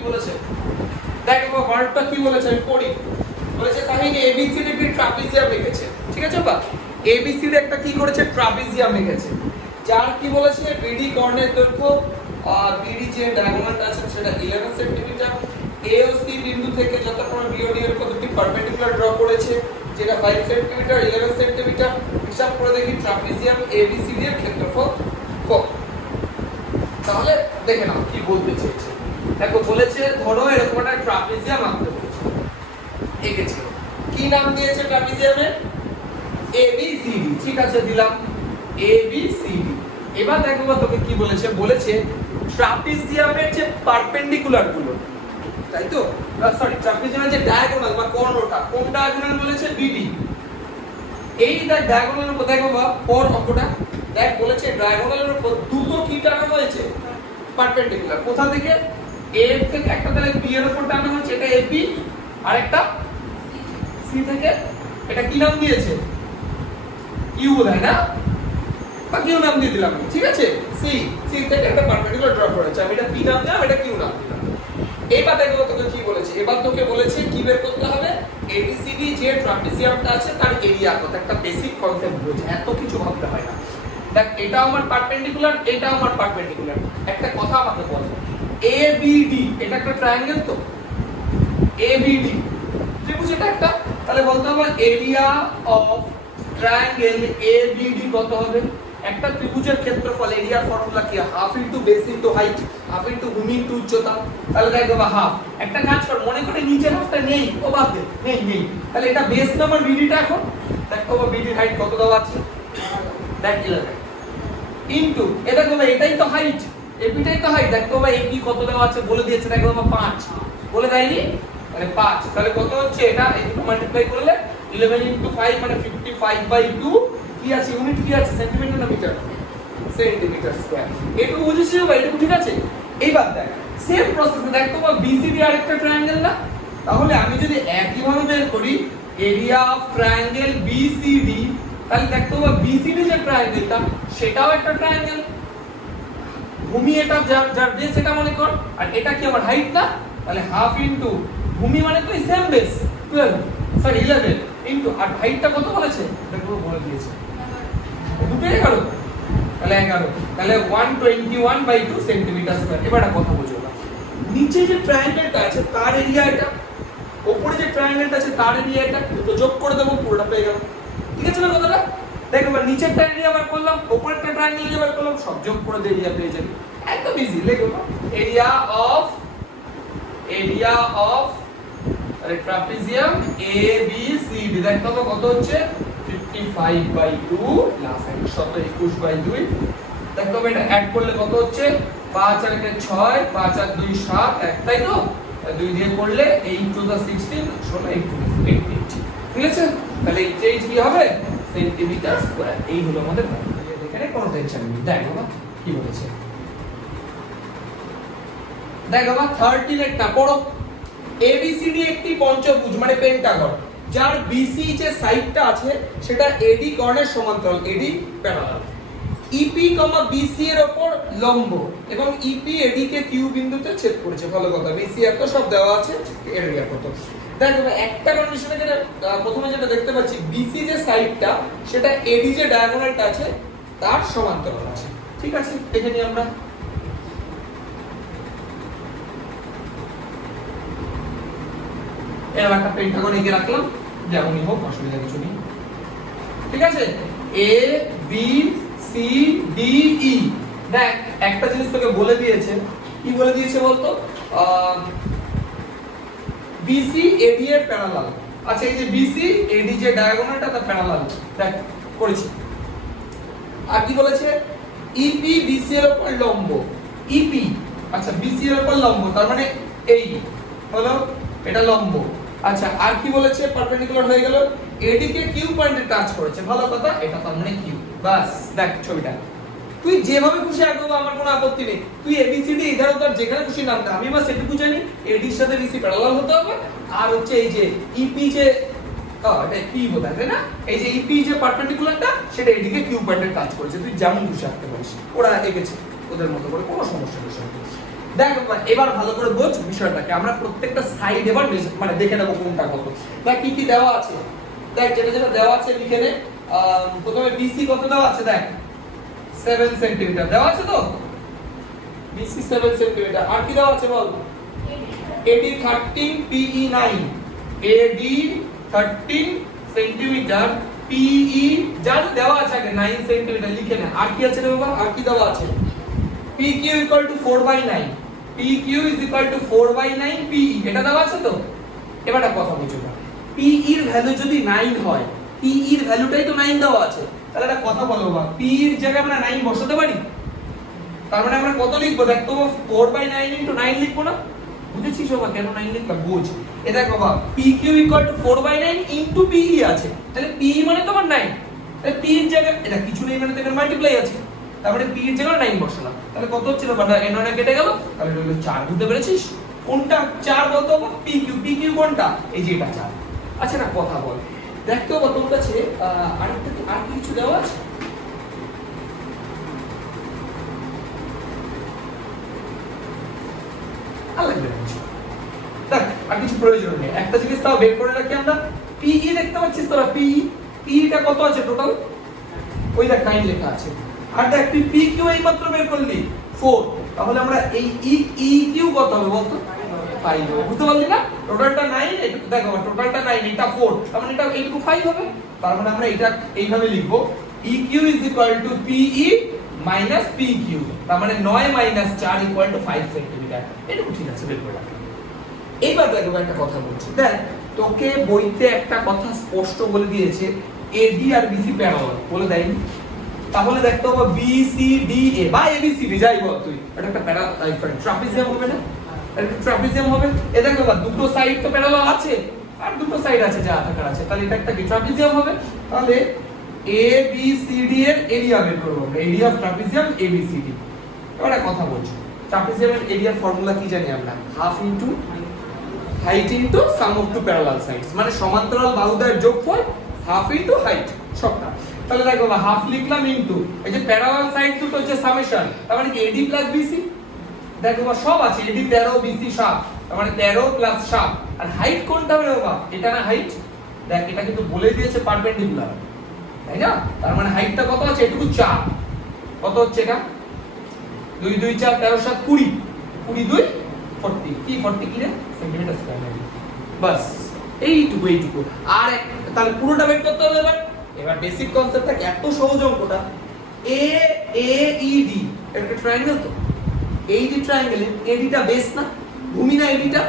কি বলেছে দেখো ওয়ার্ডটা কি বলেছে আমি পড়ি বলেছে তাহলে এবিসিডি একটি ট্রাপিজিয়াম এঁকেছে ঠিক আছে বা এবিসিডি একটা কি করেছে ট্রাপিজিয়াম এঁকেছে যার কি বলেছে বিডি কর্ণের দৈর্ঘ্য বিডি যে ডায়াগোনালটা আছে সেটা 11 সেন্টিমিটার এওসি বিন্দু থেকে যতক্ষণ বিওডি এর কতটি পারপেন্ডিকুলার ড্র করেছে যেটা 5 সেন্টিমিটার 11 সেন্টিমিটার হিসাব করে দেখি ট্রাপিজিয়াম এবিসিডি এর ক্ষেত্রফল কত তাহলে দেখে নাও কি বলতে চেয়েছে দেখো বলেছে ধরো এরকম একটা ট্রাপিজিয়াম আঁকতে বলেছে এঁকেছে কি নাম দিয়েছে ট্রাপিজিয়ামের এবিসিডি ঠিক আছে দিলাম এবিসিডি এবার দেখো তোকে কি বলেছে বলেছে ট্রাপিজিয়ামের যে পারপেন্ডিকুলার গুলো তাই তো সরি ট্রাপিজিয়ামের যে ডায়াগোনাল বা কর্ণটা কোন ডায়াগোনাল বলেছে বিডি এই ডায়াগোনালের উপর দেখো বা পর অঙ্কটা দেখ বলেছে ডায়াগোনালের উপর দুটো কি টানা হয়েছে পারপেন্ডিকুলার কোথা থেকে এ থেকে একটা তাহলে বি এর উপর টানা হয়েছে এটা এবি আর একটা সি থেকে এটা কি নাম দিয়েছে কিউ তাই না বা কিউ নাম দিয়ে দিলাম ঠিক আছে সি সি থেকে একটা পারপেন্ডিকুলার ড্র করেছে আমি এটা পি নাম দিলাম এটা কিউ নাম দিলাম এবার দেখো তোকে কি বলেছে এবার তোকে বলেছে কি বের করতে হবে এবিসিডি যে ট্রাপিজিয়ামটা আছে তার এরিয়া কত একটা বেসিক কনসেপ্ট বুঝে এত কিছু ভাবতে হয় না দেখ এটা আমার পারপেন্ডিকুলার এটা আমার পারপেন্ডিকুলার একটা কথা আমাকে বল এবিডি এটা একটা ট্রায়াঙ্গেল তো এবিডি ত্রিভুজ এটা একটা তাহলে বলতে হবে এরিয়া অফ ট্রায়াঙ্গেল এবিডি কত হবে একটা ত্রিভুজের ক্ষেত্রফল এরিয়ার ফর্মুলা কি half into base into height half into ভূমি ইনটু উচ্চতা তাহলে দেখো হাফ একটা কাজ কর মনে করে নিচের হাফটা নেই ও বাদ দে নেই তাহলে এটা বেস নাম্বার বিডিটা এখন দেখো বিডির হাইট কত দেওয়া আছে দেখ 11 ইনটু এটা দেখো এটাই তো হাইট এপিটাই তো হাইট দেখো ভাই এপি কত দেওয়া আছে বলে দিয়েছে দেখো 5 বলে দেয়নি মানে 5 তাহলে কত হচ্ছে এটা এই দুটো মাল্টিপ্লাই করলে 11 ইনটু 5 মানে 55/2 কি আছে ইউনিট কি আছে সেন্টিমিটার না মিটার সেন্টিমিটার স্কয়ার এটু বুঝেছিস ভাই এটা ঠিক আছে এইবার দেখ সেম প্রসেস দেখো বা বিসিডি আরেকটা ট্রায়াঙ্গেল না তাহলে আমি যদি একই ভাবে বের করি এরিয়া অফ ট্রায়াঙ্গেল বিসিডি তাহলে দেখো বা বিসিডি যে ট্রায়াঙ্গেলটা সেটাও একটা ট্রায়াঙ্গেল ভূমি এটা যার বেস এটা মনে কর আর এটা কি আমার হাইট না তাহলে হাফ ইনটু ভূমি মানে তো সেম বেস 12 সরি 11 ইনটু আর হাইটটা কত বলেছে দেখো বলে দিয়েছে দুটো 11 তাহলে 11 তাহলে 121/2 সেন্টিমিটার স্কয়ার এবার একটা কথা বুঝো না নিচে যে ট্রায়াঙ্গেলটা আছে তার এরিয়া এটা উপরে যে ট্রায়াঙ্গেলটা আছে তার এরিয়া এটা তো যোগ করে দেব পুরোটা পেয়ে গেল ঠিক আছে না কথাটা দেখো এবার নিচেরটা এরিয়া বার করলাম উপরেরটা ট্রায়াঙ্গেল এরিয়া বার করলাম সব যোগ করে দিয়ে এরিয়া পেয়ে যাবে একদম ইজি লেখো এরিয়া অফ ট্রাপিজিয়াম ABCD দেখো তো কত হচ্ছে 55/2 লাস্ট 121/2 দেখো এটা অ্যাড করলে কত হচ্ছে 5 আর 1 6 5 আর 2 7 এক তাই তো 2 দিয়ে করলে 8 টু দা 16 সমান 88 ঠিক আছে তাহলে এইটাই কি হবে সেন্টিমিটার স্কয়ার এই হলো আমাদের এখানে কোনো টেনশন নেই দেখো না কি বলেছে দেখো না 13 একটা পড়ো ABCD একটি পঞ্চভুজ মানে পেন্টাগন যার BC যে সাইডটা আছে সেটা AD কর্ণের সমান্তরাল AD প্যারালাল EP, BC এর উপর লম্ব এবং EP AD কে Q বিন্দুতে ছেদ করেছে ভালো কথা BC এত সব দেওয়া আছে এরিয়া কত দেখো একটা কন্ডিশনে যেটা প্রথমে যেটা দেখতে পাচ্ছি BC যে সাইডটা সেটা AD যে ডায়াগোনালটা আছে তার সমান্তরাল আছে ঠিক আছে দেখে নিই আমরা এরকম একটা পেন্টাগন এঁকে রাখলাম যেমনই হোক অসুবিধা কিছু নেই ঠিক আছে A B C D E দেখ একটা জিনিস তোকে বলে দিয়েছে কি বলে দিয়েছে বলতো BC AD এর প্যারালাল আচ্ছা এই যে BC AD যে ডায়াগোনালটা তার প্যারালাল দেখ করেছি আর কি বলেছে EP BC এর উপর লম্ব EP আচ্ছা BC এর উপর লম্ব তার মানে এই হলো এটা লম্ব আচ্ছা আর কি বলেছে পারপেন্ডিকুলার হয়ে গেল AD কে Q পয়েন্টে টাচ করেছে ভালো কথা এটা তার মানে Q বাস দেখ ছবিটা তুই যেভাবে খুশি আঁকবো আমার কোনো আপত্তি নেই তুই ABCD ইধার উধার যেখানে খুশি নাম দে আমি বাস এটুকু জানি AD এর সাথে BC প্যারালাল হতে হবে আর হচ্ছে এই যে EP যে এটা P বোঝায় তাই না এই যে EP যে পারপেন্ডিকুলারটা সেটা AD কে Q পয়েন্টে টাচ করেছে তুই যেমন খুশি আঁকতে পারিস ওরা এঁকেছে ওদের মতো করে কোনো সমস্যা নেই দেখো এবার ভালো করে বোঝ বিষয়টাকে, আমরা প্রত্যেকটা সাইড এবার মানে দেখে নেবো কোনটা কত। দেখ কি কি দেওয়া আছে, দেখ যেটা যেটা দেওয়া আছে লিখে নে। প্রথমে বিসি কত দেওয়া আছে, দেখ 7 সেন্টিমিটার দেওয়া আছে তো, বিসি 7 সেন্টিমিটার। আর কি দেওয়া আছে বল, এডি 13 পিই 9, এডি 13 সেন্টিমিটার, পিই যা দেওয়া আছে আগে 9 সেন্টিমিটার লিখে নে। আর কি আছে রে বাবা, আর কি দেওয়া আছে, PQ equal to 4/9, PQ is equal to 4/9 PE, এটা দেওয়া আছে তো। এবার একটা কথা বুঝো, PE এর ভ্যালু যদি 9 হয়, PE এর ভ্যালুটাই তো 9 দেওয়া আছে, তাহলে একটা কথা বলো বাবা, PE এর জায়গায় আমরা 9 বসাতে পারি? তার মানে আমরা কত লিখবো, দেখ তো 4/9 into 9 লিখবো না? বুঝেছিস বাবা কেন 9 লিখলাম, বুঝ। এ দেখ বাবা, PQ equal to 4/9 into PE আছে, তাহলে PE মানে তো আমার 9, তাহলে PE এর জায়গায় এটা কিছু নেই মানে তো এখানে মাল্টিপ্লাই আছে, তারপরে p এর জায়গায় 9 বসালাম, তাহলে কত হচ্ছে না বাটা n এ কেটে গেল, তাহলে হলো 4। বুঝতে পেরেছিস কোনটা 4 বলতো বাবা, pq কোনটা, এই যে এটা 4। আচ্ছা না কথা বল, দেখ তো বাবা তোর কাছে আর কিছু দেওয়া আছে? লাগবে না দেখ, আর কিছু প্রয়োজন নেই। একটা জিনিস তাও বের করে রাখি আমরা, pe দেখতে পাচ্ছিস তোরা, pe টা কত আছে টোটাল, ওই দেখ 9 লেখা আছে। আর দেখ তুই PQ এই মাত্র বের করলি 4, তাহলে আমরা এই EQ কত হবে বলতো, 5 হবে। বুঝতে পারলি না, টোটালটা 9, দেখো টোটালটা 9, এটা 4, তার মানে এটা এইটুকু 5 হবে। তার মানে আমরা এটা এইভাবে লিখবো, EQ is equal to PE minus PQ, তার মানে 9 - 4 equal to 5 সেন্টিমিটার। এটুকু ঠিক আছে, বের করে রাখ। এইবার দেখো একটা কথা বলছি, দেখ তোকে বইতে একটা কথা স্পষ্ট বলে দিয়েছে, AD আর BC প্যারালাল বলে দেয়নি? তাহলে দেখতে হবে BCDA বা ABCD যাই বল তুই, এটা একটা ট্রাপিজিয়াম হবে না, এটা ট্রাপিজিয়াম হবে। এ দেখো বাবা দুটো সাইড তো প্যারালাল আছে, আর দুটো সাইড আছে যা আকার আছে, তাহলে এটা একটা কি ট্রাপিজিয়াম হবে। তাহলে ABCD এর এরিয়া বের করব আমরা, এরিয়া অফ ট্রাপিজিয়াম ABCD। এবার একটা কথা বলছি, ট্রাপিজিয়ামের এরিয়ার ফর্মুলা কি জানি আমরা, half into height into sum of two parallel sides, মানে সমান্তরাল বাহুদ্বয়ের যোগফল হাফ ইনটু হাইট সবটা। তাহলে দেখো হাফ লিখলাম ইনটু এই যে প্যারালাল সাইড দুটো হচ্ছে সামেশন, তার মানে কি AD প্লাস BC, দেখো বাবা সব আছে, AD 13 BC 7, তার মানে 13 প্লাস 7। আর হাইট কোনটা হবে বাবা, এটা না হাইট, দেখ এটা কিন্তু বলে দিয়েছে পারপেন্ডিকুলার, তাই না? তার মানে হাইটটা কত আছে, এটুকু 4, কত হচ্ছে এটা 2 2 4 13 7 20, 20 2 40, কি 40 কি রে সেন্টিমিটার স্কয়ার, বাস এইটুকু। আর তাহলে পুরোটা বের করতে হবে। এবার বেসিক কনসেপ্টটা এত সহজ অঙ্কটা, AAED একটা ট্রায়াঙ্গেল তো, AD ট্রায়াঙ্গেলে AD টা বেস না, ভূমি না AD টা,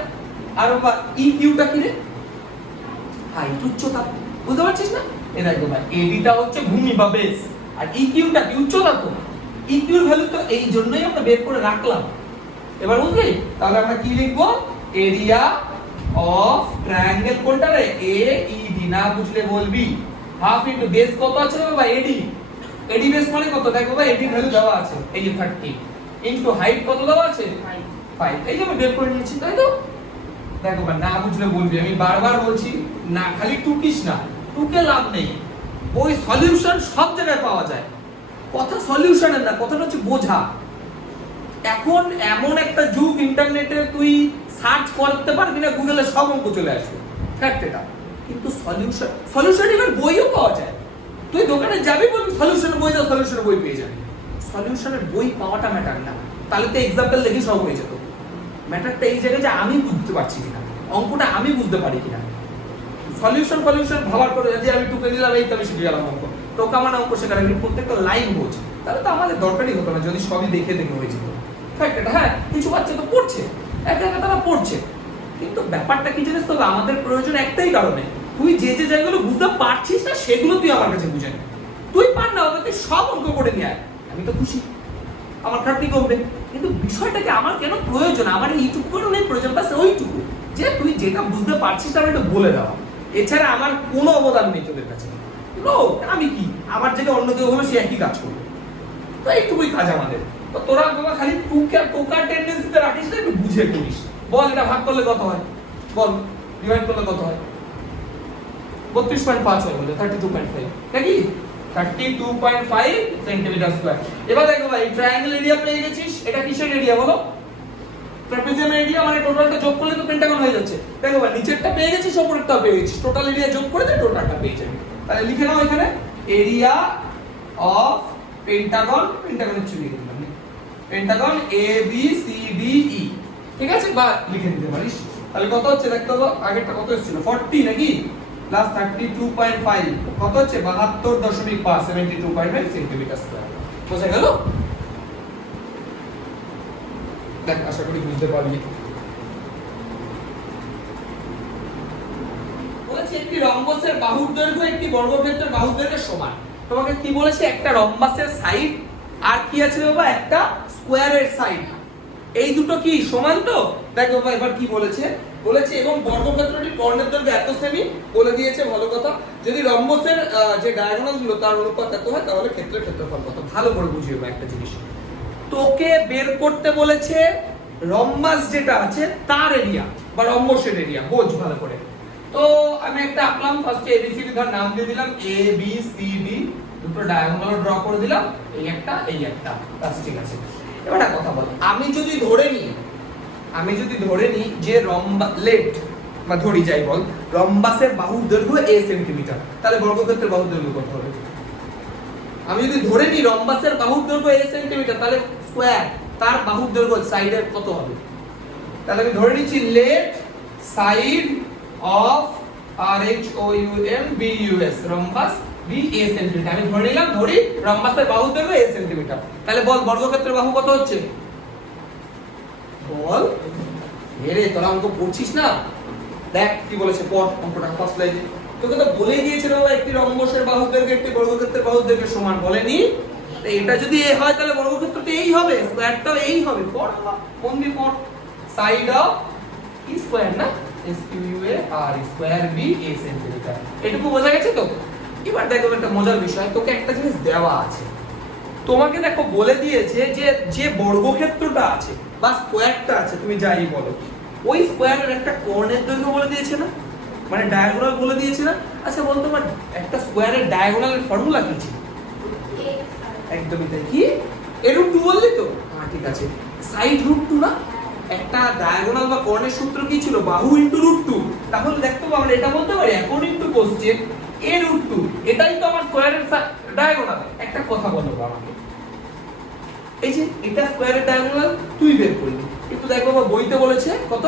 আর বাবা EQ টা কি রে, হাইট উচ্চতা। বুঝতে পারছিস না? এই দেখো ভাই AD টা হচ্ছে ভূমি বা বেস, আর EQ টা কি উচ্চতা তো, EQ এর ভ্যালু তো এই জন্যই আমরা বের করে রাখলাম। এবার বুঝলি, তাহলে আমরা কি লিখবো, এরিয়া অফ ট্রায়াঙ্গেল কোনটা রে, AED। না বুঝলে বলবি, হাফ ইনটু বেস কত আছে বাবা AD, AD বেস মানে কত, দেখো ভাই AD ভ্যালু দেওয়া আছে এই যে 30, ইনটু হাইট কত দেওয়া আছে 5, এই যে আমি বের করে নিয়েছি, তাই তো? দেখো ভাই না বুঝলে বলবি, আমি বারবার বলছি না, খালি টুকিস না, টুকে লাভ নেই, ওই সলিউশন সব জায়গায় পাওয়া যায়। কথা সলিউশনের না, কথাটা হচ্ছে বোঝা। এখন এমন একটা যুগ, ইন্টারনেটে তুই সার্চ করতে পারবি না, গুগলে সব অঙ্ক চলে আসবে, ফ্যাক্ট এটা। কিন্তু সলিউশন এবার বইও পাওয়া যায়, তুই দোকানে যাবি বলবি সলিউশনের বই দাও, সলিউশনের বই পেয়ে যাবি। সলিউশনের বই পাওয়াটা ম্যাটার না, তাহলে তো এক্সাম্পল দেখি সব হয়ে যেত। ম্যাটারটা এই জায়গায় যে আমি বুঝতে পারছি কিনা, অঙ্কটা আমি বুঝতে পারি কিনা। সলিউশন ভাবার পরে যদি আমি টুকে দিলাম এই তো আমি শিখে গেলাম অঙ্ক, টোকা মানে অঙ্ক শেখার প্রত্যেকটা লাইন বোঝ, তাহলে তো আমাদের দরকারই হতো না যদি সবই দেখে হয়ে যেত। ফ্যাক্ট এটা। হ্যাঁ কিছু বাচ্চা তো পড়ছে, একা একা তারা পড়ছে, কিন্তু ব্যাপারটা কি জানিস তো, আমাদের প্রয়োজন একটাই কারণে, তুই যে যে জায়গাগুলো বুঝতে পারছিস না সেগুলো তুই আমার কাছে বুঝে নে। তুই পার না ওদের তুই সব অঙ্ক করে নিয়ে আয়, আমি তো খুশি, আমার খাটনি কমবে। কিন্তু বিষয়টাকে আমার কেন প্রয়োজন, আমার এইটুকু করে নেই প্রয়োজন, বাস ওইটুকু যে তুই যেটা বুঝতে পারছিস আমি এটা বলে দেওয়া, এছাড়া আমার কোনো অবদান নেই তোদের কাছে। আমি কি, আমার যেটা অন্য কেউ হলো সে একই কাজ করবে, তো এইটুকুই কাজ আমাদের। তো তোরা বাবা খালি টোকার টেন্ডেন্সিতে রাখিস না, একটু বুঝে করিস। বল এটা ভাগ করলে কত হয়, বল ডিভাইড করলে কত হয়, 32.5 হয় বলে 32.5 নাকি 32.5 সেন্টিমিটার স্কয়ার। এবার দেখো ভাই ট্রায়াঙ্গেল এরিয়া পেয়ে গেছিস, এটা কিসের এরিয়া বলো, ট্রাপিজিয়াম এরিয়া মানে টোটালটা যোগ করলে তো পেন্টাগন হয়ে যাচ্ছে। দেখো ভাই নিচেরটা পেয়ে গেছিস, উপরেরটা পেয়ে গেছিস, টোটাল এরিয়া যোগ করে দে টোটালটা পেয়ে যাবি। তাহলে লিখে নাও এখানে এরিয়া অফ পেন্টাগন, পেন্টাগনের ছবি লিখে দিলাম, Pentagon A B C D E, ঠিক আছে, বা লিখে দিতে পারিস। তাহলে কত হচ্ছে দেখতে তো, আগেরটা কত ছিল 40 নাকি, প্লাস 32.5 কত হচ্ছে 72.5 72.5 সেন্টিমিটার স্কয়ার। বোঝা গেল? দেখ আশা করি বুঝতে পারবি। বলেছে একটি রম্বসের বাহুর দৈর্ঘ্য একটি বর্গক্ষেত্রের বাহুর দৈর্ঘ্যের সমান। তোমাকে কি বলেছে, একটা রম্বাসের সাইড আর কি আছে বাবা, একটা স্কয়ারের সাইড, এই দুটো কি সমান তো? দেখো বাবা এবার কি বলেছে, বলেছে এবং বর্গক্ষেত্রটির কর্ণের দৈর্ঘ্য এত সেমি, বলে দিয়েছে ভালো কথা। যদি রম্বসের যে ডায়াগোনাল গুলো তার অনুপাত এত হয় তাহলে ক্ষেত্রের ক্ষেত্রফল কত। ভালো করে বুঝিয়ে একটা জিনিস, তোকে বের করতে বলেছে রম্বাস যেটা আছে তার এরিয়া বা রম্বসের এরিয়া, বোঝ ভালো করে। তো আমি একটা আঁকলাম, ফার্স্টে এবিসিডি ধর নাম দিয়ে দিলাম এ বি সি ডি, দুটো ডায়াগোনাল ড্র করে দিলাম, এই একটা বাস, ঠিক আছে। এবার একটা কথা বল, আমি যদি ধরে নিই যে লেট বা ধরি যাই বল রম্বাসের বাহুর দৈর্ঘ্য a সেন্টিমিটার, তাহলে বর্গক্ষেত্রের বাহুর দৈর্ঘ্য কত হবে? আমি যদি ধরে নিই রম্বাসের বাহুর দৈর্ঘ্য a সেন্টিমিটার, তাহলে স্কয়ার তার বাহুর দৈর্ঘ্য সাইডের কত হবে? তাহলে আমি ধরে নিচ্ছি let side of RHOUMBUS rhombus b a centimetre, আমি ধরে নিলাম, ধরি রম্বাসের বাহুর দৈর্ঘ্য a সেন্টিমিটার। তাহলে বল বর্গক্ষেত্রের বাহু কত হচ্ছে? বল এরে তোরা অঙ্ক পড়ছিস না? দেখ কি বলেছে, পড় অঙ্কটা ফার্স্ট লাইনে। তোকে তো বলেই দিয়েছিল বাবা একটি রম্বসের বাহুর দৈর্ঘ্য একটি বর্গক্ষেত্রের বাহুর দৈর্ঘ্যের সমান, বলেনি? এটা যদি a হয় তাহলে বর্গক্ষেত্রটা এই হবে, স্কয়ারটাও এই হবে। পড় বাবা, কোন দিয়ে পড়, সাইড অফ কি স্কয়ার না SQUAR square b a centimetre. এটুকু বোঝা গেছে তো? এবার দেখো একটা মজার বিষয়, তোকে একটা জিনিস দেওয়া আছে, তোমাকে দেখো বলে দিয়েছে যে যে বর্গক্ষেত্রটা আছে বা স্কয়ারটা আছে, তুমি যাই বলো, ওই স্কয়ারের একটা কর্ণের দৈর্ঘ্য বলে দিয়েছে না, মানে ডায়াগোনাল বলে দিয়েছে না? আচ্ছা বল তোমার একটা স্কয়ারের ডায়াগোনালের ফর্মুলা কি ছিল? একদমই তাই, কি √2 বললি তো? হ্যাঁ ঠিক আছে, সাইড √2 না? একটা ডায়াগোনাল বা কর্ণের সূত্র কি ছিল? বাহু ইনটু √2। তাহলে দেখতো আমরা এটা বলতে পারি অ্যাকর্ডিং টু কোশ্চেন a √2, এটাই তো আমার স্কয়ারের ডায়াগোনাল। একটা কথা বলো আমাকে, এই যে এটা স্কয়ারের ডায়াগোনাল তুই বের করলি, কিন্তু দেখো বাবা বইতে বলেছে কত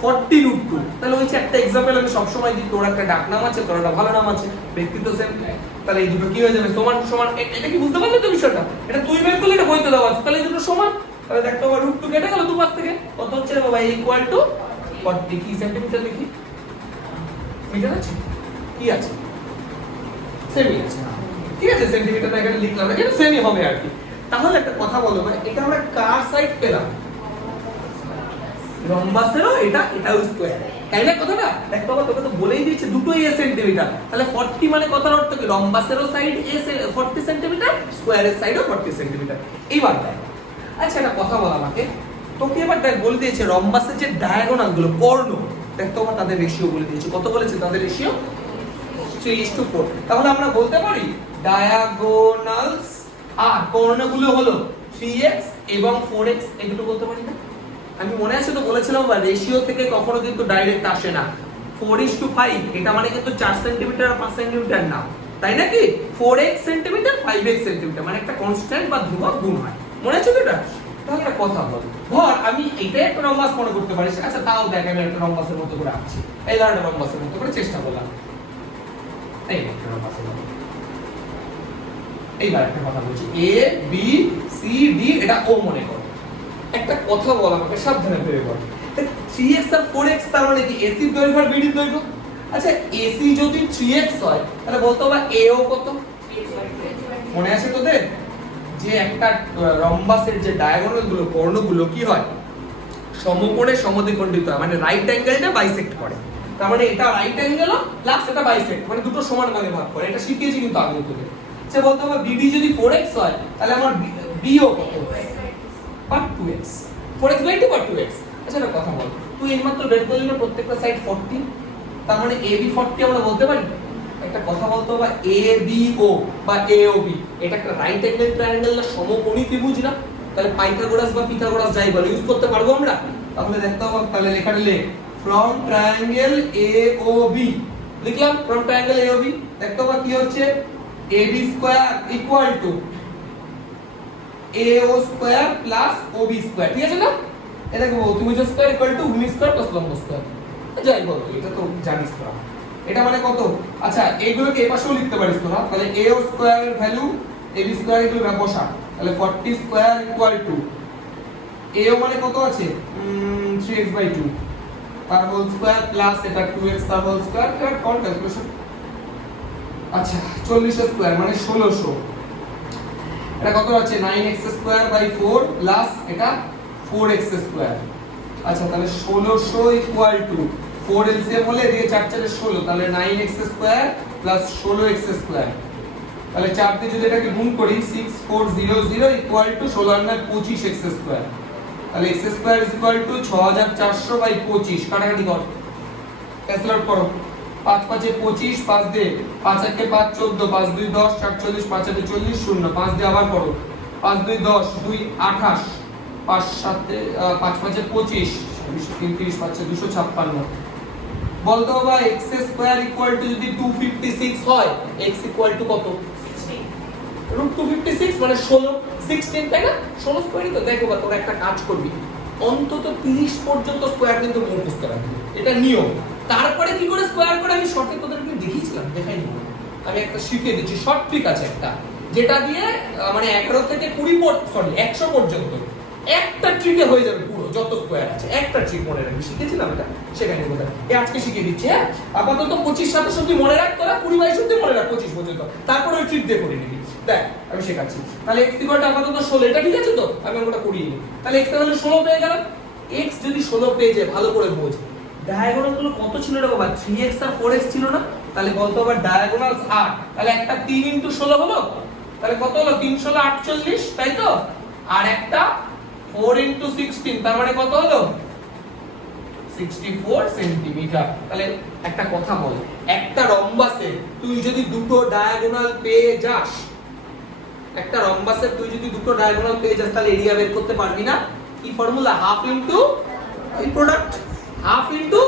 40√2। তাহলে ওই যে একটা एग्जांपल আমি সব সময় দিই, তোর একটা ডাক নাম আছে, তোর একটা ভালো নাম আছে, ব্যক্তি তো সেম, তাহলে এই দুটো কি হয়ে যাবে সমান সমান। এটা কি বুঝতে পারলি তো বিষয়টা? এটা তুই বের করলি, এটা বইতে দেওয়া আছে, তাহলে এই দুটো সমান। তাহলে দেখো বাবা √2 কেটে গেল দুই পাশ থেকে, কত হচ্ছে রে বাবা ইকুয়াল টু 40 কি সেন্টিমিটার লিখি, মিটার আছে কি আছে, সেমি আছে, ঠিক আছে, সেন্টিমিটারটা এখানে লিখলাম না, এটা সেমি হবে আর কি। তাহলে একটা কথা বলো ভাই, এটা আমরা কার সাইড পেলাম? রম্বাসেরও এটাও স্কয়ার, তাই না কথাটা? দেখ বাবা তোকে তো বলেই দিয়েছে দুটোই a সেন্টিমিটার, তাহলে 40 মানে কথার অর্থ কি রম্বাসেরও সাইড a 40 সেন্টিমিটার, স্কয়ারের সাইডও 40 সেন্টিমিটার। এইবার দেখ, আচ্ছা একটা কথা বল আমাকে, তোকে এবার দেখ বলে দিয়েছে রম্বাসের যে ডায়াগোনাল গুলো কর্ণ, দেখ তোমার তাদের রেশিও বলে দিয়েছে, কত বলেছে তাদের রেশিও? 3:4। তাহলে আমরা বলতে পারি ডায়াগোনালস আর কর্ণগুলো হলো 3x এবং 4x, এই দুটো বলতে পারি না? আমি মনে আছে তো বলেছিলাম বা রেশিও থেকে কখনো কিন্তু ডাইরেক্ট আসে না। 4:5 এটা মানে কিন্তু 4 সেন্টিমিটার আর 5 সেন্টিমিটার না, তাই নাকি? 4x সেন্টিমিটার 5x সেন্টিমিটার মানে একটা কনস্ট্যান্ট বা ধ্রুবক গুণ হয়, মনে আছে তো এটা? তাহলে একটা কথা বল, ধর আমি এইটাই একটা রম্বাস মনে করতে পারি, আচ্ছা তাও দেখ আমি একটা রম্বাসের মতো করে আঁকছি, এই ধরনের রম্বাসের মতো করে চেষ্টা করলাম, এই একটা রম্বাসের মতো। এইবার একটা কথা বলছি, a b c d এটা ও মনে কর। একটা কথা বল আমাকে, সাবধানে ভেবে বল, 3x আর 4x তার মানে কি ac এর দৈর্ঘ্য আর bd এর দৈর্ঘ্য? আচ্ছা ac যদি 3x হয় তাহলে বলতো বা a ও কত? মনে আছে তোদের যে একটা রম্বাসের যে ডায়াগোনাল গুলো কর্ণগুলো কি হয় সমকোণে সমদ্বিখণ্ডিত হয়, মানে রাইট অ্যাঙ্গেলটা বাইসেক্ট করে, তার মানে এটা রাইট অ্যাঙ্গেল প্লাস এটা বাইসেক্ট, মানে দুটো সমান ভাগে ভাগ করে, এটা শিখিয়েছি কিন্তু আগে তোদের। আচ্ছা বলতো বা bd যদি 4x হয় তাহলে আমার b ও কত? বা 2x, 4x বাই 2 বা 2x। আচ্ছা একটা কথা বল, তুই এইমাত্র বের করলি না প্রত্যেকটা সাইড 40, তার মানে ab 40 আমরা বলতে পারি? একটা কথা বলতো বা ABO বা AOB এটা একটা রাইট অ্যাঙ্গেল ট্রায়াঙ্গেল না সমকোণী ত্রিভুজ না? তাহলে পাইথাগোরাস বা পিথাগোরাস যাই বলে ইউজ করতে পারবো আমরা? তাহলে দেখতে হবে, তাহলে লেখাটা লেখ ফ্রম ট্রায়াঙ্গেল AOB, লিখলাম ফ্রম ট্রায়াঙ্গেল AOB, দেখতে হবে কি হচ্ছে AB square equal two AO square plus OB square, ঠিক আছে না? এটা দেখো ত্রিভুজ স্কয়ার ইকুয়াল টু ভূমি স্কয়ার প্লাস লম্ব স্কয়ার, যাই বল এটা তো জানিস তো। এটা মানে কত? আচ্ছা এইগুলোকে এই পাশেও লিখতে পারিস তোরা, তাহলে AO স্কয়ার এর ভ্যালু AB স্কয়ার এগুলো বসা, তাহলে 40 স্কয়ার ইকুয়াল টু AO মানে কত আছে 3x/2 তার হোল স্কয়ার প্লাস এটা 2x তার হোল স্কয়ার, এবার কোন ক্যালকুলেশন। আচ্ছা 40 স্কয়ার মানে 1600, এটা কত আছে 9x স্কয়ার বাই 4 প্লাস এটা 4x স্কয়ার। আচ্ছা তাহলে 1600 ইকুয়াল টু 4 এলসিএম হলে এদিকে 4 4 16, তাহলে 9x square plus 16x square, তাহলে 4 দিয়ে যদি এটাকে গুণ করি 6400 ইকুয়াল টু 16 আর 25x স্কয়ার, তাহলে x square is equal to 6400 by 25, কাটাকাটি কর ক্যান্সেল আউট করো, 5 5 এ 25, 5 দিয়ে 5 1 এ 5 14, 5 2 10 48, 5 8 এ 40 0, 5 দিয়ে আবার করো 5 2 10 2 28, 5 7 এ 5 5 এ 25 33 5 এ 256, বলতো বাবা x স্কয়ার ইকুয়াল টু যদি 256 হয় x ইকুয়াল টু কত 16 রুট 256 মানে 16 তাই না? 16 স্কয়ারই তো। দেখো বা তোরা একটা কাজ করবি, অন্তত 30 পর্যন্ত স্কয়ার কিন্তু মুখস্থ রাখবি, এটা নিয়ম। তারপরে কি করে স্কয়ার করে আমি শর্টে তোদেরকে দেখিয়েছিলাম, দেখাই নি, আমি একটা শিখিয়ে দিচ্ছি শর্ট ট্রিক আছে একটা, যেটা দিয়ে মানে 11 থেকে 20 সরি 100 পর্যন্ত একটা ট্রিকে হয়ে যাবে পুরো যত স্কয়ার আছে, একটা ট্রিক মনে রাখবি, শিখেছিলাম এটা সেখানে কোথায় আজকে শিখিয়ে দিচ্ছি। হ্যাঁ আপাতত 25 27 অবধি মনে রাখ, তোরা 20 22 অবধি মনে রাখ 25 পর্যন্ত, তারপর ওই ট্রিক দিয়ে করে নিবি। দেখ আমি শেখাচ্ছি, তাহলে x ইকুয়ালটা আপাতত 16, এটা ঠিক আছে তো, আমি ওটা করিয়ে নিই। তাহলে x এর ভ্যালু 16 পেয়ে গেলাম, x যদি 16 পেয়ে যায় ভালো করে বোঝ, ডায়াগোনাল গুলো কত ছিল রে বাবা 3x আর 4x ছিল না, তাহলে বলতো আবার ডায়াগোনালস 8, তাহলে একটা 3 * 16 হলো, তাহলে কত হলো 3 16 48, তাই তো? আর একটা 4 * 16 তার মানে কত হলো 64 সেন্টিমিটার। তাহলে একটা কথা বল, একটা রম্বাসে তুই যদি দুটো ডায়াগোনাল পেয়ে যাস, একটা রম্বাসে তুই যদি দুটো ডায়াগোনাল পেয়ে যাস তাহলে এরিয়া বের করতে পারবি না? কি ফর্মুলা? হাফ ইনটু এই প্রোডাক্ট, হাফ ইনটু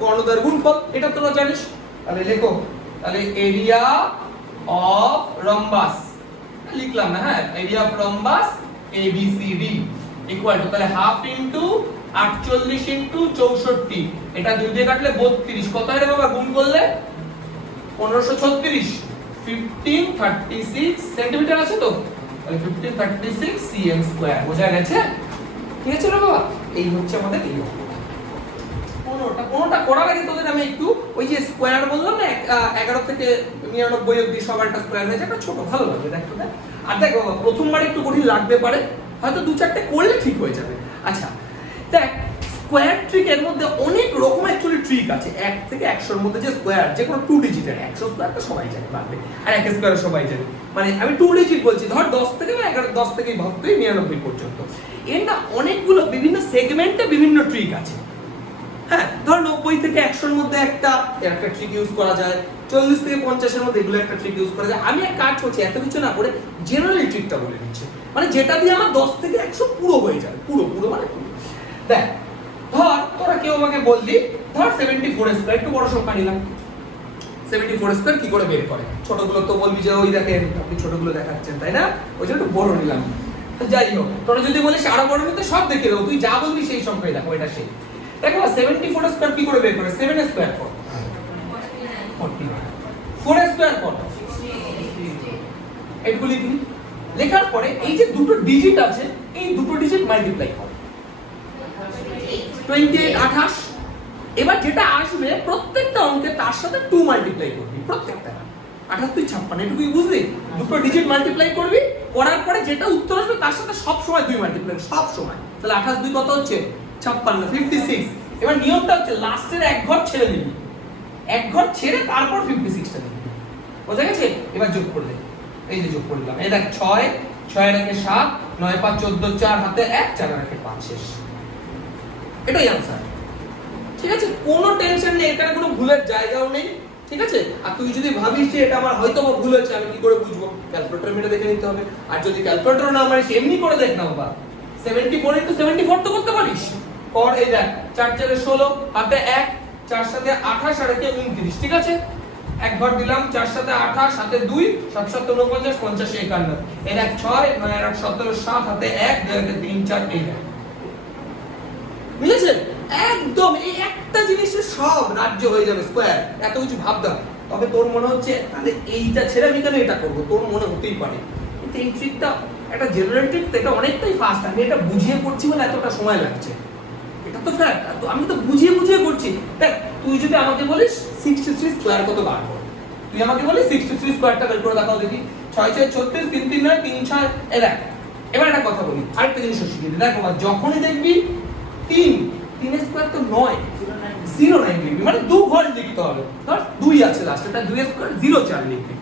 কর্ণদ্বয়ের গুণফল, এটা তোরা জানিস। তাহলে লেখো, তাহলে এরিয়া অফ রম্বাস লিখলাম না, হ্যাঁ area of rhombus ABCD equal to, তাহলে হাফ ইনটু 48 ইনটু 64, এটা দুই দিয়ে কাটলে 32, কত হয় রে বাবা গুণ করলে 1536, 1536 সেন্টিমিটার আছে তো, তাহলে 1536 cm স্কয়ার, বোঝা গেছে? ঠিক আছে রে বাবা, এই হচ্ছে আমাদের এই কোনটা করার আগে তোদের আমি একটু ওই যে স্কয়ার বললাম না 11 থেকে 99 অবধি সবার একটা স্কয়ার হয়েছে, একটা ছোট ভালো লাগবে দেখো না। আর দেখো বাবা প্রথমবার একটু কঠিন লাগতে পারে, হয়তো 2-4টে করলে ঠিক হয়ে যাবে। আচ্ছা দেখ স্কয়ার ট্রিকের মধ্যে অনেক রকম অ্যাকচুয়ালি ট্রিক আছে, 1 থেকে 100 এর মধ্যে যে স্কয়ার যে কোনো 2 ডিজিটের 100 স্কয়ারটা সবাই জানে পারবে, আর 1 স্কয়ার সবাই জানে, মানে আমি 2 ডিজিট বলছি, ধর 10 থেকে 11 10 থেকে ভাগ করে 99 পর্যন্ত, এর না অনেকগুলো বিভিন্ন সেগমেন্টে বিভিন্ন ট্রিক আছে। হ্যাঁ ধর 90 থেকে 100 এর মধ্যে একটা ট্রিক ইউজ করা যায়, 40 থেকে 50 এর মধ্যে এগুলো একটা ট্রিক ইউজ করা যায়। আমি এক কাজ করছি, এত কিছু না করে জেনারেল ট্রিকটা বলে দিচ্ছি, মানে যেটা দিয়ে আমার 10 থেকে 100 পুরো হয়ে যাবে, পুরো মানে পুরো। দেখ ধর তোরা কেউ আমাকে বললি ধর 74 স্কয়ার, একটু বড় সংখ্যা নিলাম, 74 স্কয়ার কি করে বের করে, ছোটগুলো তো বলবি যে ওই দেখেন আপনি ছোটগুলো দেখাচ্ছেন তাই না, ওই জন্য একটু বড় নিলাম। যাই হোক তোরা যদি বলিস আরো বড় নিতে সব দেখে দেবো, তুই যা বলবি সেই সংখ্যাই দেখো, এটা সেই দেখো 74 স্কয়ার কি করে বের করে, 7 স্কয়ার কর 41, 4 স্কয়ার কর এগুলো লিখবি, লেখার পরে এই যে দুটো ডিজিট আছে এই দুটো ডিজিট মাল্টিপ্লাই কর 28 28, এবার যেটা আসবে প্রত্যেকটা অঙ্কে তার সাথে 2 মাল্টিপ্লাই করবি, প্রত্যেকটা 28 2 56, এটুকুই বুঝলি, দুটো ডিজিট মাল্টিপ্লাই করবি, করার পরে যেটা উত্তর আসবে তার সাথে সব সময় 2 মাল্টিপ্লাই, সব সময়। তাহলে 28 2 কত হচ্ছে 56 56। এবার নিয়মটা হচ্ছে লাস্টের এক ঘর ছেড়ে দিবি, এক ঘর ছেড়ে তারপর 56টা দিবি, বোঝা গেছে? এবার যোগ করে দে, এই যে যোগ করলাম, এই দেখ 6 6 এর 7 9 5 14 4 হাতে 1 4 এর 5 শেষ, এটাই आंसर। ঠিক আছে, কোনো টেনশন নেই, এখানে কোনো ভুলের জায়গাও নেই। ঠিক আছে, আর তুই যদি ভাবিস যে এটা আমার হয়তো ভুল হয়েছে আমি কি করে বুঝবো, ক্যালকুলেটর মেরে দেখে নিতে হবে, আর যদি ক্যালকুলেটর না মারিস এমনি করে দেখ না বাবা, 74 * 74 তো করতে পারিস, কর এই দেখ 4 4 এ 16 হাতে 1 4 সাথে 28 আর একে 29 ঠিক আছে এক ঘর দিলাম 4 সাথে 28 হাতে 2 7 7 49 50 51 এর এক 6 9 আর 17 7 হাতে 1 2 হাতে 3 4 এই দেখ বুঝেছেন একদম এই একটা জিনিসে সব রাজ্য হয়ে যাবে স্কয়ার এত কিছু ভাবতে হবে তবে তোর মনে হচ্ছে তাহলে এইটা ছেড়ে আমি কেন এটা করব তোর মনে হতেই পারে কিন্তু এই ট্রিকটা একটা জেনারেল ট্রিক এটা অনেকটাই ফাস্ট আমি এটা বুঝিয়ে করছি বলে এতটা সময় লাগছে এটা তো ফ্যাক্ট তো আমি তো বুঝিয়ে করছি দেখ তুই যদি আমাকে বলিস 63 স্কয়ার কত বার কর তুই আমাকে বলিস 63 স্কয়ারটা বের করে দেখাও দেখি 6 6 36 3 3 9 3 6 এই দেখ এবার একটা কথা বলি আরেকটা জিনিস শিখিয়ে দিই দেখো যখনই দেখবি 3 এর স্কয়ার তো 9 09 লিখবি মানে দু ঘর লিখতে হবে ধর 2 আছে লাস্টে এটা 2 এর স্কয়ার 04 লিখবি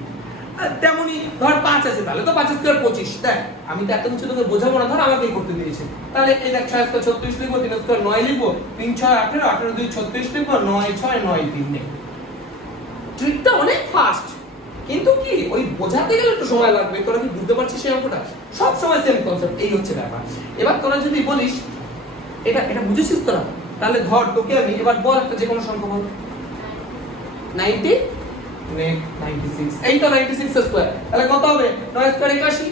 আর তেমনি ধর 5 আছে তাহলে তো 5 এর স্কয়ার 25 দেখ আমি তো এত কিছু তোকে বোঝাবো না ধর আমাকেই করতে দিয়েছে তাহলে এই দেখ 6 স্কয়ার 36 লিখবো 3 স্কয়ার 9 লিখবো 3 6 18 18 2 36 লিখবো 9 6 9 3 লিখবো ট্রিকটা অনেক ফাস্ট কিন্তু কি ওই বোঝাতে গেলে একটু সময় লাগবে তোরা কি বুঝতে পারছিস এই অঙ্কটা সব সময় সেম কনসেপ্ট এই হচ্ছে ব্যাপার এবার তোরা যদি বলিস এটা বুঝেছিস তোরা তাহলে ধর তোকে আমি এবার বল একটা যে কোনো সংখ্যা বল 90 96 এই তো 96 স্কয়ার তাহলে কত হবে 9 স্কয়ার 81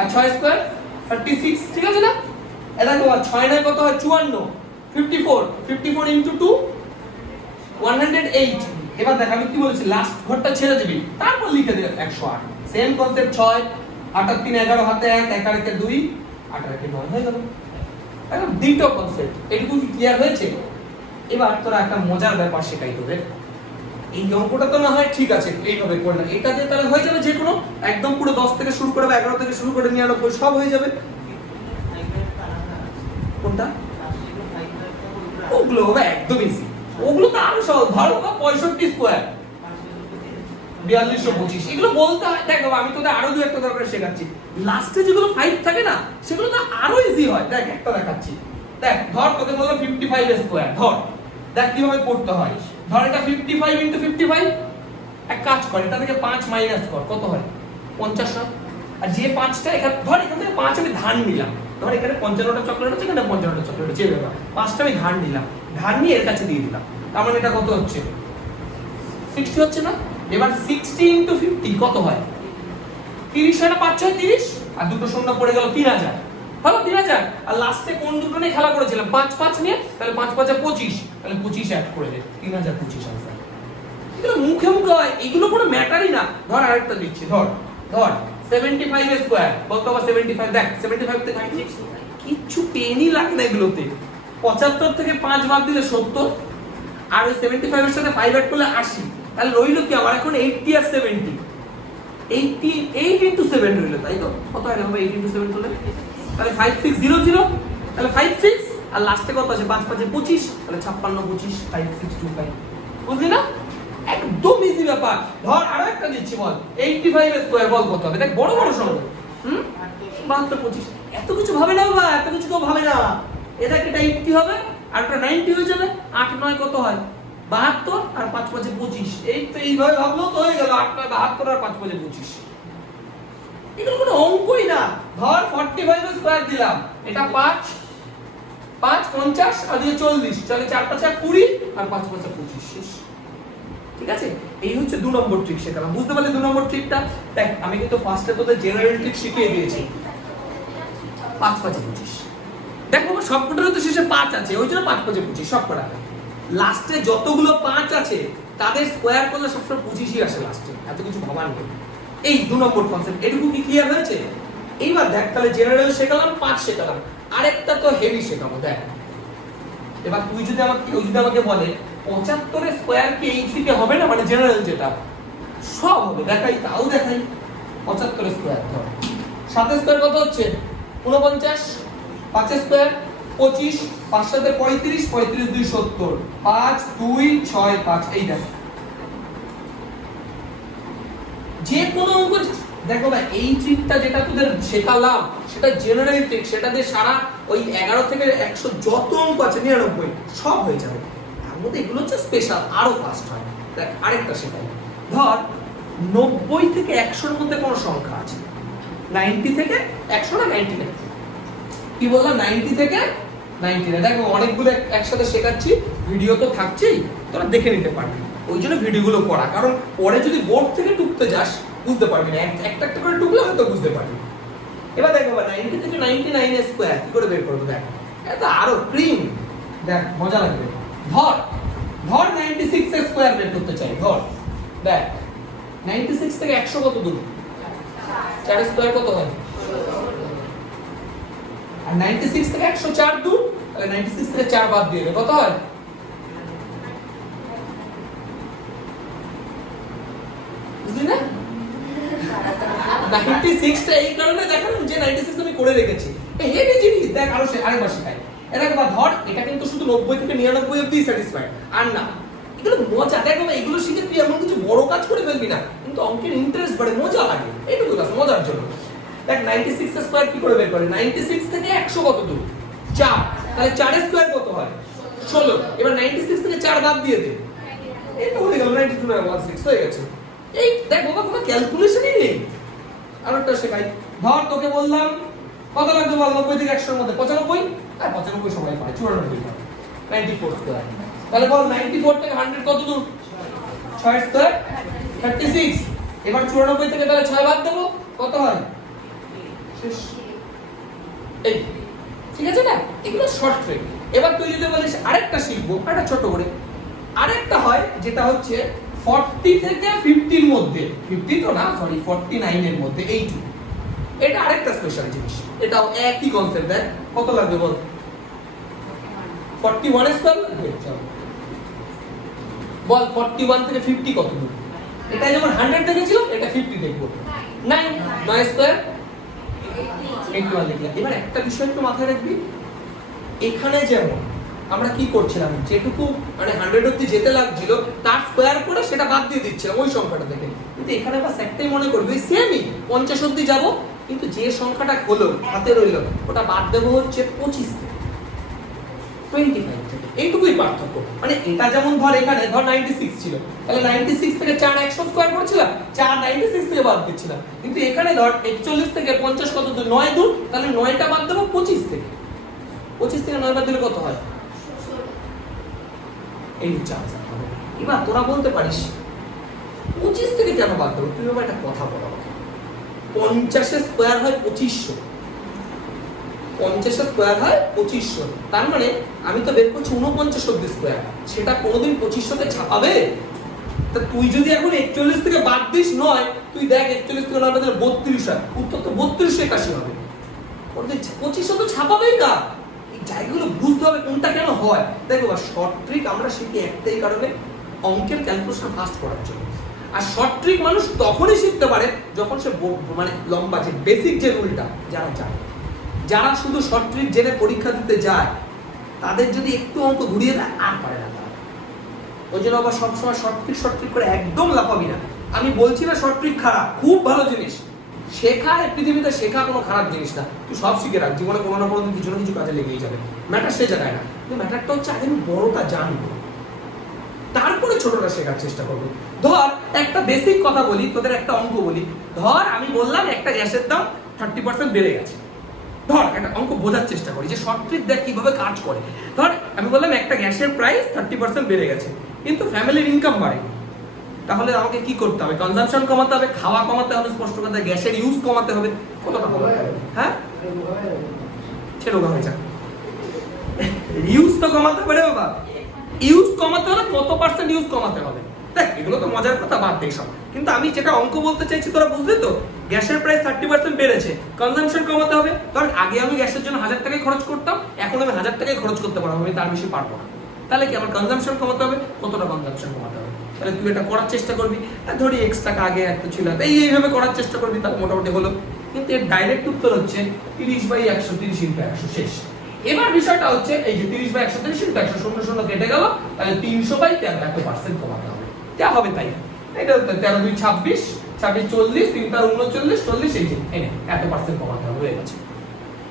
আর 6 স্কয়ার 36 ঠিক আছে না এটা তো 6 9 কত হয় 54 54 54 ইনটু 2 108 এবার দেখ আমি কি বলেছি লাস্ট ঘরটা ছেড়ে দিবি তারপর লিখে দে 108 সেম কনসেপ্ট 6 8 3 11 হাতে 1 1 আর 2 8 আর 9 হয়ে গেল একদম দ্বিতীয় কনসেপ্ট এটুকু কি ক্লিয়ার হয়েছে এবার তোরা একটা মজার ব্যাপার শেখাই তোদের এই অঙ্কটা তো না হয় ঠিক আছে এইভাবে করলে এটা দিয়ে তাহলে হয়ে যাবে যে কোনো একদম পুরো 10 থেকে শুরু করে 11 থেকে শুরু করে 99 সব হয়ে যাবে কোনটা ওগুলো হবে একদম ইজি ওগুলো তো আরো সহজ ধরো 65 স্কয়ার 4225 এগুলো বলতে হয় দেখ বাবা আমি তোদের আরো দুই একটা দরকার শেখাচ্ছি লাস্টে যেগুলো 5 থাকে না সেগুলো তো আরো ইজি হয় দেখ একটা দেখাচ্ছি দেখ ধর তোকে বললাম 55 স্কয়ার ধর দেখ কিভাবে করতে হয় ধর এটা 55 ইনটু 55 এক কাজ কর এটা থেকে 5 মাইনাস কর কত হয় 50 হয় আর যে 5টা এখানে ধর এখান থেকে 5 আমি ধান নিলাম ধর এখানে 55টা চকলেট আছে এখানে 55টা চকলেট আছে ব্যাপার 5টা আমি ধান নিলাম ধান নিয়ে এর কাছে দিয়ে দিলাম তার মানে এটা কত হচ্ছে 60 হচ্ছে না এবার 60 ইনটু 50 কত হয় 30 হয় না 5 6 30 আর দুটো শূন্য পড়ে গেল 3000 হলো 3000 আর লাস্টে কোন দুটো নিয়ে খেলা করেছিলাম 5 5 নিয়ে তাহলে 5 5 25 তাহলে 25 অ্যাড করে দে 3025 आंसर এগুলো মুখে মুখে হয় এগুলো কোনো ম্যাটারই না ধর আরেকটা দিচ্ছি ধর 75 স্কয়ার বলতো আবার 75 দেখ 75 তে কিচ্ছু পেনই লাগে না এগুলোতে 75 থেকে 5 বাদ দিলে 70 আর ওই 75 এর সাথে 5 অ্যাড করলে 80 তাহলে রইলো কি আমার এখন 80 আর 70 8 into 7 রইলো তাই তো কত হয় হবে 8 into 7 করলে তাহলে 5600 তাহলে 56 আর লাস্টে কত আছে 5 5 25 তাহলে 56 25 5625 বুঝলি না একদম ইজি ব্যাপার ধর আরো একটা দিচ্ছি বল 85 স্কয়ার বল কত হবে দেখ বড় বড় সংখ্যা 72 25 এত কিছু ভাবে না বাবা এত কিছু তো ভাবে না এটা এটা 80 হবে আর এটা 90 হয়ে যাবে 8 9 কত হয় 72 আর 5 5 25 এই তো এইভাবে ভাবলো তো হয়ে গেল 8 9 72 আর 5 5 25 এগুলো কোনো অঙ্কই না ধর 45 স্কয়ার দিলাম এটা 5 5 50 আর 40 তাহলে 4 5 20 আর 5 5 25 শেষ ঠিক আছে এই হচ্ছে 2 নম্বর ট্রিক শেখালাম বুঝতে পারলে 2 নম্বর ট্রিকটা দেখ আমি কিন্তু ফার্স্টে তোদের জেনারেল ট্রিক শিখিয়ে দিয়েছি 5 5 25 দেখো সবকটারও তো শেষে 5 আছে ওই জন্য 5 5 25 সবকটা লাস্টে যতগুলো 5 আছে তাদের স্কয়ার করলে সবসময় 25ই আসে লাস্টে এত কিছু ভাবার নেই এই 2 নম্বর কনসেপ্ট এটুকু কি ক্লিয়ার হয়েছে এইবার দেখ তাহলে জেনারেল শেখালাম 5 শেখালাম আরেকটা তো হেভি শেখাবো দেখ এবার তুই যদি আমাকে বলে 75 এর স্কয়ার কি এই থেকে হবে না মানে জেনারেল যেটা সব হবে দেখাই তাও দেখাই 75 এর স্কয়ার ধর 7 এর স্কয়ার কত হচ্ছে 49 5 এর স্কয়ার 25 5 সাথে 35 35 2 70 5 2 6 5 এই দেখ যে কোনো অঙ্ক দেখো ভাই এই ট্রিকটা যেটা তোদের শেখালাম সেটা জেনারেল ট্রিক সেটা দিয়ে সারা ওই 11 থেকে 100 যত অঙ্ক আছে 99 সব হয়ে যাবে তার মধ্যে এগুলো হচ্ছে স্পেশাল আরো ফাস্ট হয় দেখ আরেকটা শেখাই ধর 90 থেকে 100 এর মধ্যে কোন সংখ্যা আছে 90 থেকে 100 না 90 থেকে কি বললাম 90 থেকে 99 দেখো অনেকগুলো একসাথে শেখাচ্ছি, ভিডিও তো থাকছেই, তোরা দেখে নিতে পারবি, ওই জন্য ভিডিওগুলো করা, কারণ পরে যদি বোর্ড থেকে টুকতে যাস বুঝতে পারবি না, একটা একটা করে টুকলে হয়তো বুঝতে পারবি। এবার দেখো 90 থেকে 99 এর স্কয়ার কি করে বের করব, দেখ এটা আরো ক্রিম, দেখ মজা লাগবে। ধর 96 এর স্কয়ার বের করতে চাই, ধর দেখ 96 থেকে 100 কত দূর, 4 স্কয়ার কত হয়, আর 96 থেকে 104 দূর, তাহলে 96 থেকে 4 বাদ দিয়ে দেবে কত হয়, বুঝলি না? 96 টা এই কারণে দেখালাম যে 96 আমি করে রেখেছি, এই হেভি জিনিস, দেখ আরো আরেকবার শেখাই। এটা একবার ধর, এটা কিন্তু শুধু 90 থেকে 99 অবধি স্যাটিসফাইড, আর না এগুলো মজা, দেখো এগুলো শিখে তুই এমন কিছু বড় কাজ করে ফেলবি না, কিন্তু অঙ্কের ইন্টারেস্ট বাড়ে, মজা লাগে, এইটুকু কাজ মজার জন্য। দেখ 96 এর স্কয়ার কি করে বের করে, 96 থেকে 100 কত দূর, 4, তাহলে 4 এর স্কয়ার কত হয় 16, এবার 96 থেকে 4 বাদ দিয়ে দে, এটা হয়ে গেল 92.16 হয়ে গেছে। এই দেখ বাবা কোনো ক্যালকুলেশনই নেই। আরেকটা শেখাই, ধর তোকে বললাম কত লাগবে বল, 90 থেকে 100 এর মধ্যে 95, আর 95 সবাই পারে, 94 পারে, 94 স্কয়ার, তাহলে বল 94 থেকে 100 কত দূর, 6 স্কয়ার 36, এবার 94 থেকে তাহলে 6 বাদ দেব, কত হয় শেষ, এই ঠিক আছে না, এগুলো শর্ট ট্রিক। এবার তুই যদি বলিস আরেকটা শিখবো, একটা ছোট করে আরেকটা হয়, যেটা হচ্ছে 40 থেকে 50 এর মধ্যে, 50 তো না সরি 49 এর মধ্যে, এইটুকু, এটা আরেকটা স্পেশাল জিনিস, এটাও একই কনসেপ্ট। দেখ কত লাগবে বল, 41 স্কয়ার লাগবে, চল বল 41 থেকে 50 কত দূর, এটা যেমন 100 দেখেছিল এটা 50 দেখবো, 9 স্কয়ার 81 লিখলাম। এবার একটা বিষয় একটু মাথায় রাখবি, এখানে যেমন আমরা কি করছিলাম, যেটুকু মানে 100 অবধি যেতে লাগছিল তার স্কয়ার করে সেটা বাদ দিয়ে দিচ্ছিলাম ওই সংখ্যাটা থেকে, কিন্তু এখানে বাস একটাই মনে করবি সেমই 50 অবধি যাব, কিন্তু যে সংখ্যাটা হলো হাতে রইলো ওটা বাদ দেবো হচ্ছে 25 থেকে 25 থেকে, এইটুকুই পার্থক্য। মানে এটা যেমন ধর এখানে ধর 96 ছিল, তাহলে 96 থেকে 4 100 স্কয়ার করছিলাম, 4 96 থেকে বাদ দিচ্ছিলাম, কিন্তু এখানে ধর 41 থেকে 50 কত দূর, 9 দূর, তাহলে 9টা বাদ দেবো 25 থেকে, 25 থেকে 9 বাদ দিলে কত হয়, এই চান্স। এবার তোরা বলতে পারিস 25 থেকে কেন বাদ দেবো, তুই বাবা একটা কথা বলো, 50 এর স্কয়ার হয় 2500, 50 এর স্কয়ার হয় 2500, তার মানে আমি তো বের করছি 49 অবধি স্কয়ার, সেটা কোনোদিন 2500 তে ছাপাবে? তা তুই যদি এখন 41 থেকে বাদ দিস 9, তুই দেখ 41 থেকে 9 বাদ দিলে 32 হয়, উত্তর তো 3281 হবে, ওদের 2500 তো ছাপাবেই না। এই জায়গাগুলো বুঝতে হবে কোনটা কেন হয়। দেখো শর্ট ট্রিক আমরা শিখি একটাই কারণে, অঙ্কের ক্যালকুলেশন ফাস্ট করার জন্য। আর শর্ট ট্রিক মানুষ তখনই শিখতে পারে যখন সে মানে লম্বা যে বেসিক যে রুলটা যারা জানে। যারা শুধু শর্ট ট্রিক জেনে পরীক্ষা দিতে যায় তাদের যদি একটু অঙ্ক ঘুরিয়ে দেয় আর পারে না তারা। ওই জন্য আবার সবসময় শর্ট ট্রিক করে একদম লাফাবি না। আমি বলছি না শর্ট ট্রিক খারাপ, খুব ভালো জিনিস, শেখা পৃথিবীতে শেখা কোনো খারাপ জিনিস না, তুই সব শিখে রাখ, জীবনে কোনো না কোনো দিন কিছু না কিছু কাজে লেগেই যাবে। ম্যাটার সে জায়গায় না, কিন্তু ম্যাটারটা হচ্ছে আগে আমি বড়টা জানবো, তারপরে ছোটটা শেখার চেষ্টা করবো। ধর একটা বেসিক কথা বলি, তোদের একটা অঙ্ক বলি, ধর আমি বললাম একটা গ্যাসের দাম 30% বেড়ে গেছে, ধর একটা অঙ্ক বোঝার চেষ্টা করি যে শর্ট ট্রিক দেখ কিভাবে কাজ করে। ধর আমি বললাম একটা গ্যাসের প্রাইস 30% বেড়ে গেছে, কিন্তু ফ্যামিলির ইনকাম বাড়েনি, তাহলে আমাকে কি করতে হবে, কনজাম্পশন কমাতে হবে, খাওয়া কমাতে হবে, স্পষ্ট কথা গ্যাসের ইউজ কমাতে হবে, কতটা কমাতে হবে, হ্যাঁ ছেড়ে হয়ে যাক, ইউজ তো কমাতে হবে রে বাবা, ইউজ কমাতে হলে কত পার্সেন্ট ইউজ কমাতে হবে, দেখ এগুলো তো মজার কথা, বাদ দেই সব। কিন্তু আমি যেটা অঙ্ক বলতে চাইছি তোরা বুঝলি তো, গ্যাসের প্রাইস 30% বেড়েছে, কনজাম্পশন কমাতে হবে। কারণ আগে আমি গ্যাসের জন্য 1000 টাকায় খরচ করতাম, এখন আমি 1000 টাকায় খরচ করতে পারবো, আমি তার বেশি পারবো না, তাহলে কি আমার কনজাম্পশন কমাতে হবে, কতটা কনজাম্পশন কমাতে হবে, তাহলে তুই এটা করার চেষ্টা করবি। ধরি এক্স টাকা আগে এত ছিল, এইভাবে করার চেষ্টা করবি, তাহলে মোটামুটি হলো। কিন্তু এর ডাইরেক্ট উত্তর হচ্ছে 30/100, 30 × 100 শেষ। এবার বিষয়টা হচ্ছে এই যে 30/100, 30 × 100, 0 0 কেটে গেল, তাহলে 300/13 এত% কমাতে হবে, যা হবে তাই। এটা 13 2 26, 26 40, 3 4 39, 40, এই যে এনে এত% কমাতে হবে, হয়ে গেছে।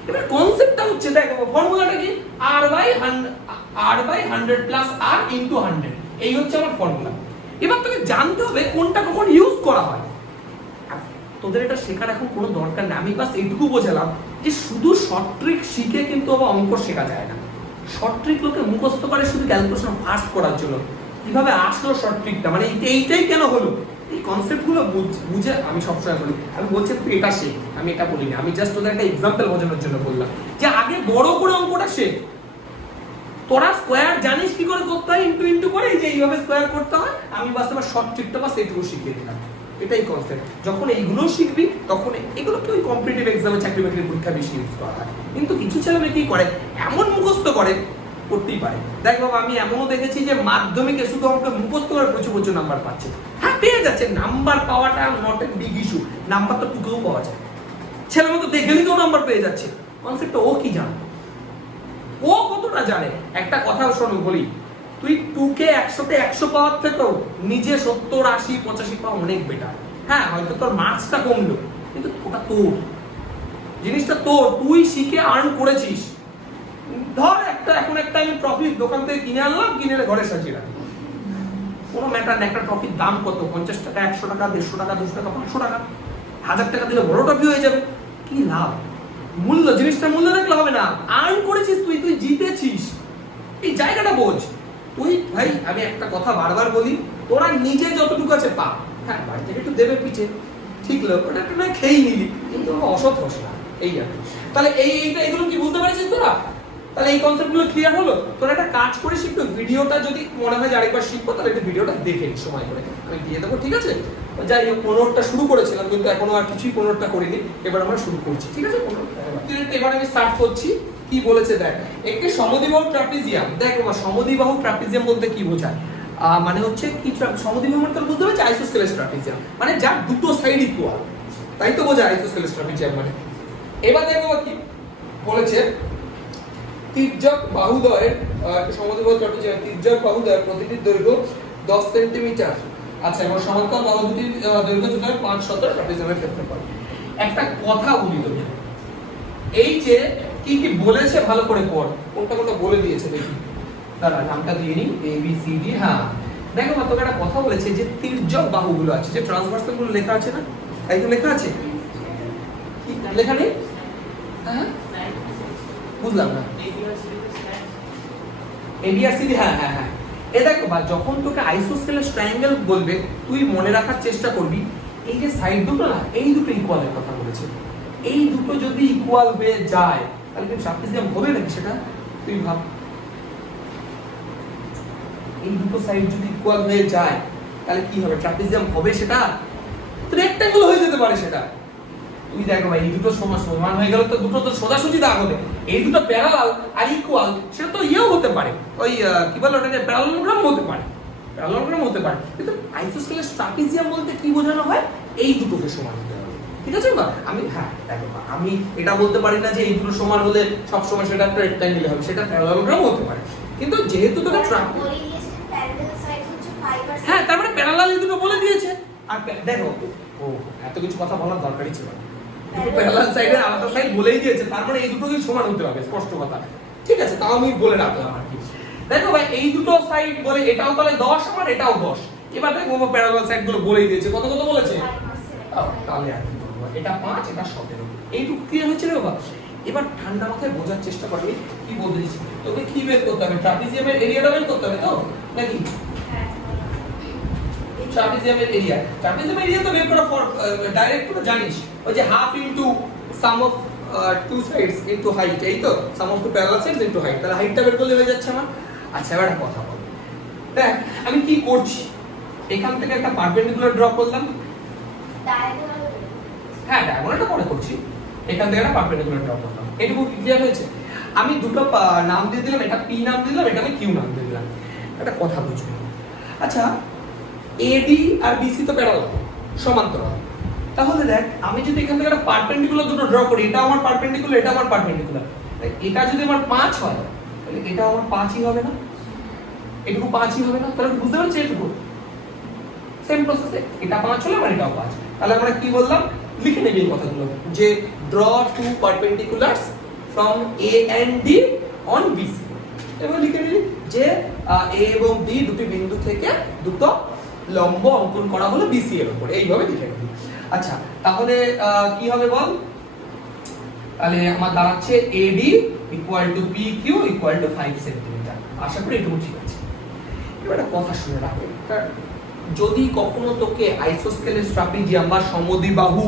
এবার কনসেপ্টটা হচ্ছে দেখো ফর্মুলাটা কি, r/100 প্লাস r ইনটু 100, এই হচ্ছে আমার ফর্মুলা। এবার তোকে জানতে হবে কোনটা কখন ইউজ করা হয়। তোদের এটা শেখার এখন কোনো দরকার নেই, আমি বাস এইটুকু বোঝালাম যে শুধু শর্ট ট্রিক শিখে কিন্তু আবার অঙ্ক শেখা যায় না, শর্ট ট্রিক লোকে মুখস্থ করে শুধু ক্যালকুলেশন ফাস্ট করার জন্য। কিভাবে আসলো শর্ট ট্রিকটা, মানে এইটাই কেন হলো, এই কনসেপ্টগুলো বুঝে আমি সবসময় বলি, আমি বলছি তুই এটা শেখ, আমি এটা বলিনি, আমি জাস্ট তোদের একটা এক্সাম্পল বোঝানোর জন্য বললাম যে আগে বড় করে অঙ্কটা শেখ। তোরা স্কোয়ার জানিস কি করে করতে হয়, ইনটু ইনটু করে যে এইভাবে স্কোয়ার করতে হয়, আমি বাস আমার শর্ট ট্রিকটা বা সেটুকু শিখিয়ে দিলাম। এটাই কনসেপ্ট। যখন এইগুলো শিখবি তখন এগুলোকে ওই কম্পিটিটিভ এক্সামে চাকরি বাকরির পরীক্ষা বেশি ইউজ করা হয়। কিন্তু কিছু ছেলে মেয়ে কি করে, এমন মুখস্থ করে, করতেই পারে। দেখ বাবা, আমি এমনও দেখেছি যে মাধ্যমিকে শুধু আমাকে মুখস্থ করে প্রচুর প্রচুর নাম্বার পাচ্ছে। হ্যাঁ পেয়ে যাচ্ছে, নাম্বার পাওয়াটা not a big issue, number তো টুকেও পাওয়া যায়, ছেলে মতো দেখে নিতেও নাম্বার পেয়ে যাচ্ছে। কনসেপ্টটা ও কি জানে, ও কতটা জানে। একটা কথা শোনো বলি, তুই 2কে 100তে 100 পাওয়ার থেকেও নিজে 70, 80, 85 পাওয়া অনেক বেটার। হ্যাঁ হয়তো তোর মার্কসটা কমলো, কিন্তু ওটা তোর, জিনিসটা তোর, তুই শিখে আর্ন করেছিস। ধর এখন একটা আমি ট্রফি দোকান থেকে কিনে আনলাম, কিনে এনে ঘরে সাজিয়ে রাখি, কোনো ম্যাটার না। একটা ট্রফির দাম কত, 50 টাকা, 100 টাকা, 150 টাকা, 200 টাকা, 500 টাকা, 1000 টাকা দিলে বড় ট্রফি হয়ে যাবে। কি লাভ? মূল্য, জিনিসটা মূল্য রাখলে হবে না। আর্ন করেছিস তুই, তুই জিতেছিস, এই জায়গাটা বোঝ। তুই ভাই, আমি একটা কথা বারবার বলি, তোরা নিজে যতটুকু আছে পা, হ্যাঁ বাড়ি থেকে একটু দেবে পিঠে, ঠিক লোক, ওটা একটু না খেয়েই নিলি, কিন্তু অসৎ হস না, এই আর কি। তাহলে এইগুলো কি বুঝতে পারছিস তোরা? তাহলে এই কনসেপ্টগুলো ক্লিয়ার হলো। তোরা একটা কাজ করিস, একটু ভিডিওটা যদি মনে হয় যে আরেকবার শিখবো, তাহলে একটু ভিডিওটা দেখে নিস সময় করে, আমি দিয়ে দেবো, ঠিক আছে? যাই হোক, 15টা শুরু করেছিলাম, কিন্তু এখনো আর কিছুই 15টা করিনি, এবার আমরা শুরু করছি, ঠিক আছে? এবার আমি স্টার্ট করছি। কি বলেছে দেখ, একটি সমদ্বিবাহু ট্রাপিজিয়াম। দেখ বাবা, সমদ্বিবাহু ট্রাপিজিয়াম বলতে কি বোঝায়? মানে হচ্ছে কি, সমদ্বিবাহু মানে তোর বুঝতে পারছিস, আইসোস্কেলেস ট্রাপিজিয়াম মানে যার দুটো সাইড ইকুয়াল, তাই তো বোঝায় আইসোস্কেলেস ট্রাপিজিয়াম মানে। এবার দেখ বাবা কি বলেছে, তির্যক বাহুদ্বয়ের, সমদ্বিবাহু ট্রাপিজিয়াম তির্যক বাহুদ্বয়ের প্রতিটির দৈর্ঘ্য 10 সেন্টিমিটার। আচ্ছা, এবং সমান্তরাল বাহু দুটির দৈর্ঘ্য যদি হয় 5 শত ট্রাপিজিয়ামের ক্ষেত্রফল। একটা কথা বলি তোকে, এই যে কি কি বলেছে ভালো করে পড়, কোনটা কোনটা বলে দিয়েছে দেখি। দাঁড়া, নামটা দিয়ে নি, এ বি সি ডি। হ্যাঁ দেখো মা, তোকে একটা কথা বলেছে যে তির্যক বাহুগুলো আছে, যে ট্রান্সভার্সাল গুলো লেখা আছে না, এই তো লেখা আছে, কি লেখা নেই? হ্যাঁ বুঝলাম না, এবিআরসিডি। হ্যাঁ হ্যাঁ হ্যাঁ, এ দেখো বা, যখন তোকে আইসোস্কেলেস ট্রায়াঙ্গেল বলবে, তুই মনে রাখার চেষ্টা করবি এই যে সাইড দুটো না, এই দুটো ইকুয়ালের কথা বলেছে। এই দুটো যদি ইকুয়াল হয়ে যায়, তাহলে কি ট্রাপিজিয়াম হবে নাকি সেটা তুই ভাব। এই দুটো সাইড যদি ইকুয়াল হয়ে যায়, তাহলে কি হবে? ট্রাপিজিয়াম হবে সেটা? তো রেক্ট্যাঙ্গেল হয়ে যেতে পারে সেটা। তুই দেখো ভাই, এই দুটো সমান হয়ে গেল, তো দুটো তো সোজাসুজি দাগ হবে। এই দুটো প্যারালাল আর ইকুয়াল, সেটা তো ইয়েও হতে পারে, ওই কি বলে ওটাকে, প্যারালালোগ্রাম হতে পারে, প্যারালালোগ্রাম হতে পারে। কিন্তু আইসোস্কেলেস ট্রাপিজিয়াম বলতে কি বোঝানো হয়? এই দুটোকে সমান হতে হবে, ঠিক আছে বা? আমি হ্যাঁ দেখো, আমি এটা বলতে পারি না যে এই দুটো সমান হলে সব সময় সেটা একটা রেক্ট্যাঙ্গেল হবে, সেটা প্যারালালোগ্রাম হতে পারে। কিন্তু যেহেতু তোকে হ্যাঁ, তারপরে প্যারালাল এই দুটো বলে দিয়েছে। আর দেখো, ও এত কিছু কথা বলার দরকারই ছিল না, দুটো প্যারালাল সাইডের আলাদা সাইড বলেই দিয়েছে, তার মানে এই দুটোকেই সমান হতে হবে, স্পষ্ট কথা, ঠিক আছে? তাও আমি বলে রাখলাম আর কি। দেখো ভাই, এই দুটো সাইড বলে, এটাও তাহলে 10 আর এটাও 10। এবার দেখো প্যারালাল সাইড গুলো বলেই দিয়েছে, কত কত বলেছে, তাহলে আর কি বলবো, এটা 5, এটা 17, এইটুকু ক্লিয়ার হয়েছে রে বাবা। এবার ঠান্ডা মাথায় বোঝার চেষ্টা করবি কি বলতে দিচ্ছি তোকে। কি বের করতে হবে? ট্রাপিজিয়ামের এরিয়াটা বের করতে হবে তো নাকি? ট্রাপিজিয়ামের এরিয়া, ট্রাপিজিয়ামের এরিয়া তো বের করা ডাইরেক্ট তো জানিস, ওই যে half into sum of two sides into height, এই তো sum of two parallel sides into height, তাহলে হাইটটা বের করলে হয়ে যাচ্ছে আমার। আচ্ছা, এবার একটা কথা বল, দেখ আমি কি করছি, এখান থেকে একটা পারপেন্ডিকুলার ড্র করলাম, হ্যাঁ ডায়াগোনালটা পরে করছি, এখান থেকে একটা পারপেন্ডিকুলার ড্র করলাম, এটুকু ক্লিয়ার হয়েছে। আমি দুটো নাম দিয়ে দিলাম, এটা পি নাম দিয়ে দিলাম, এটা আমি কিউ নাম দিয়ে দিলাম। একটা কথা বুঝবি, আচ্ছা এডি আর বিসি তো প্যারালাল, সমান্তরাল, তাহলে দেখ আমি যদি এখান থেকে একটা পারপেন্ডিকুলার দুটো ড্র করি, এটা আমার পারপেন্ডিকুলার, এটা আমার পারপেন্ডিকুলার, এটা যদি আমার 5 হয়, তাহলে এটা আমার 5ই হবে না, এটুকু 5ই হবে না, তাহলে বুঝতে পারছিস? এটুকু সেম প্রসেসে এটা 5 হলো, আর এটাও 5, তাহলে আমরা কি বললাম, লিখে নেব এই কথাগুলো, যে draw two perpendiculars from A and D on BC. এবার লিখে নিলি যে এ এবং বি দুটি বিন্দু থেকে দুটো লম্ব অঙ্কন করা হলো বিসি এর উপরে, এইভাবে লিখে নিলি। আচ্ছা, তাহলে কি হবে বল, তাহলে আমার দাঁড়াচ্ছে AD equal to P Q equal to 5 centimetre. আশা করি এটুকু ঠিক আছে। এবার একটা কথা শুনে রাখো, যদি কখনো তোকে আইসোস্কেলেস ট্রাপিজিয়াম বা সমদ্বিবাহু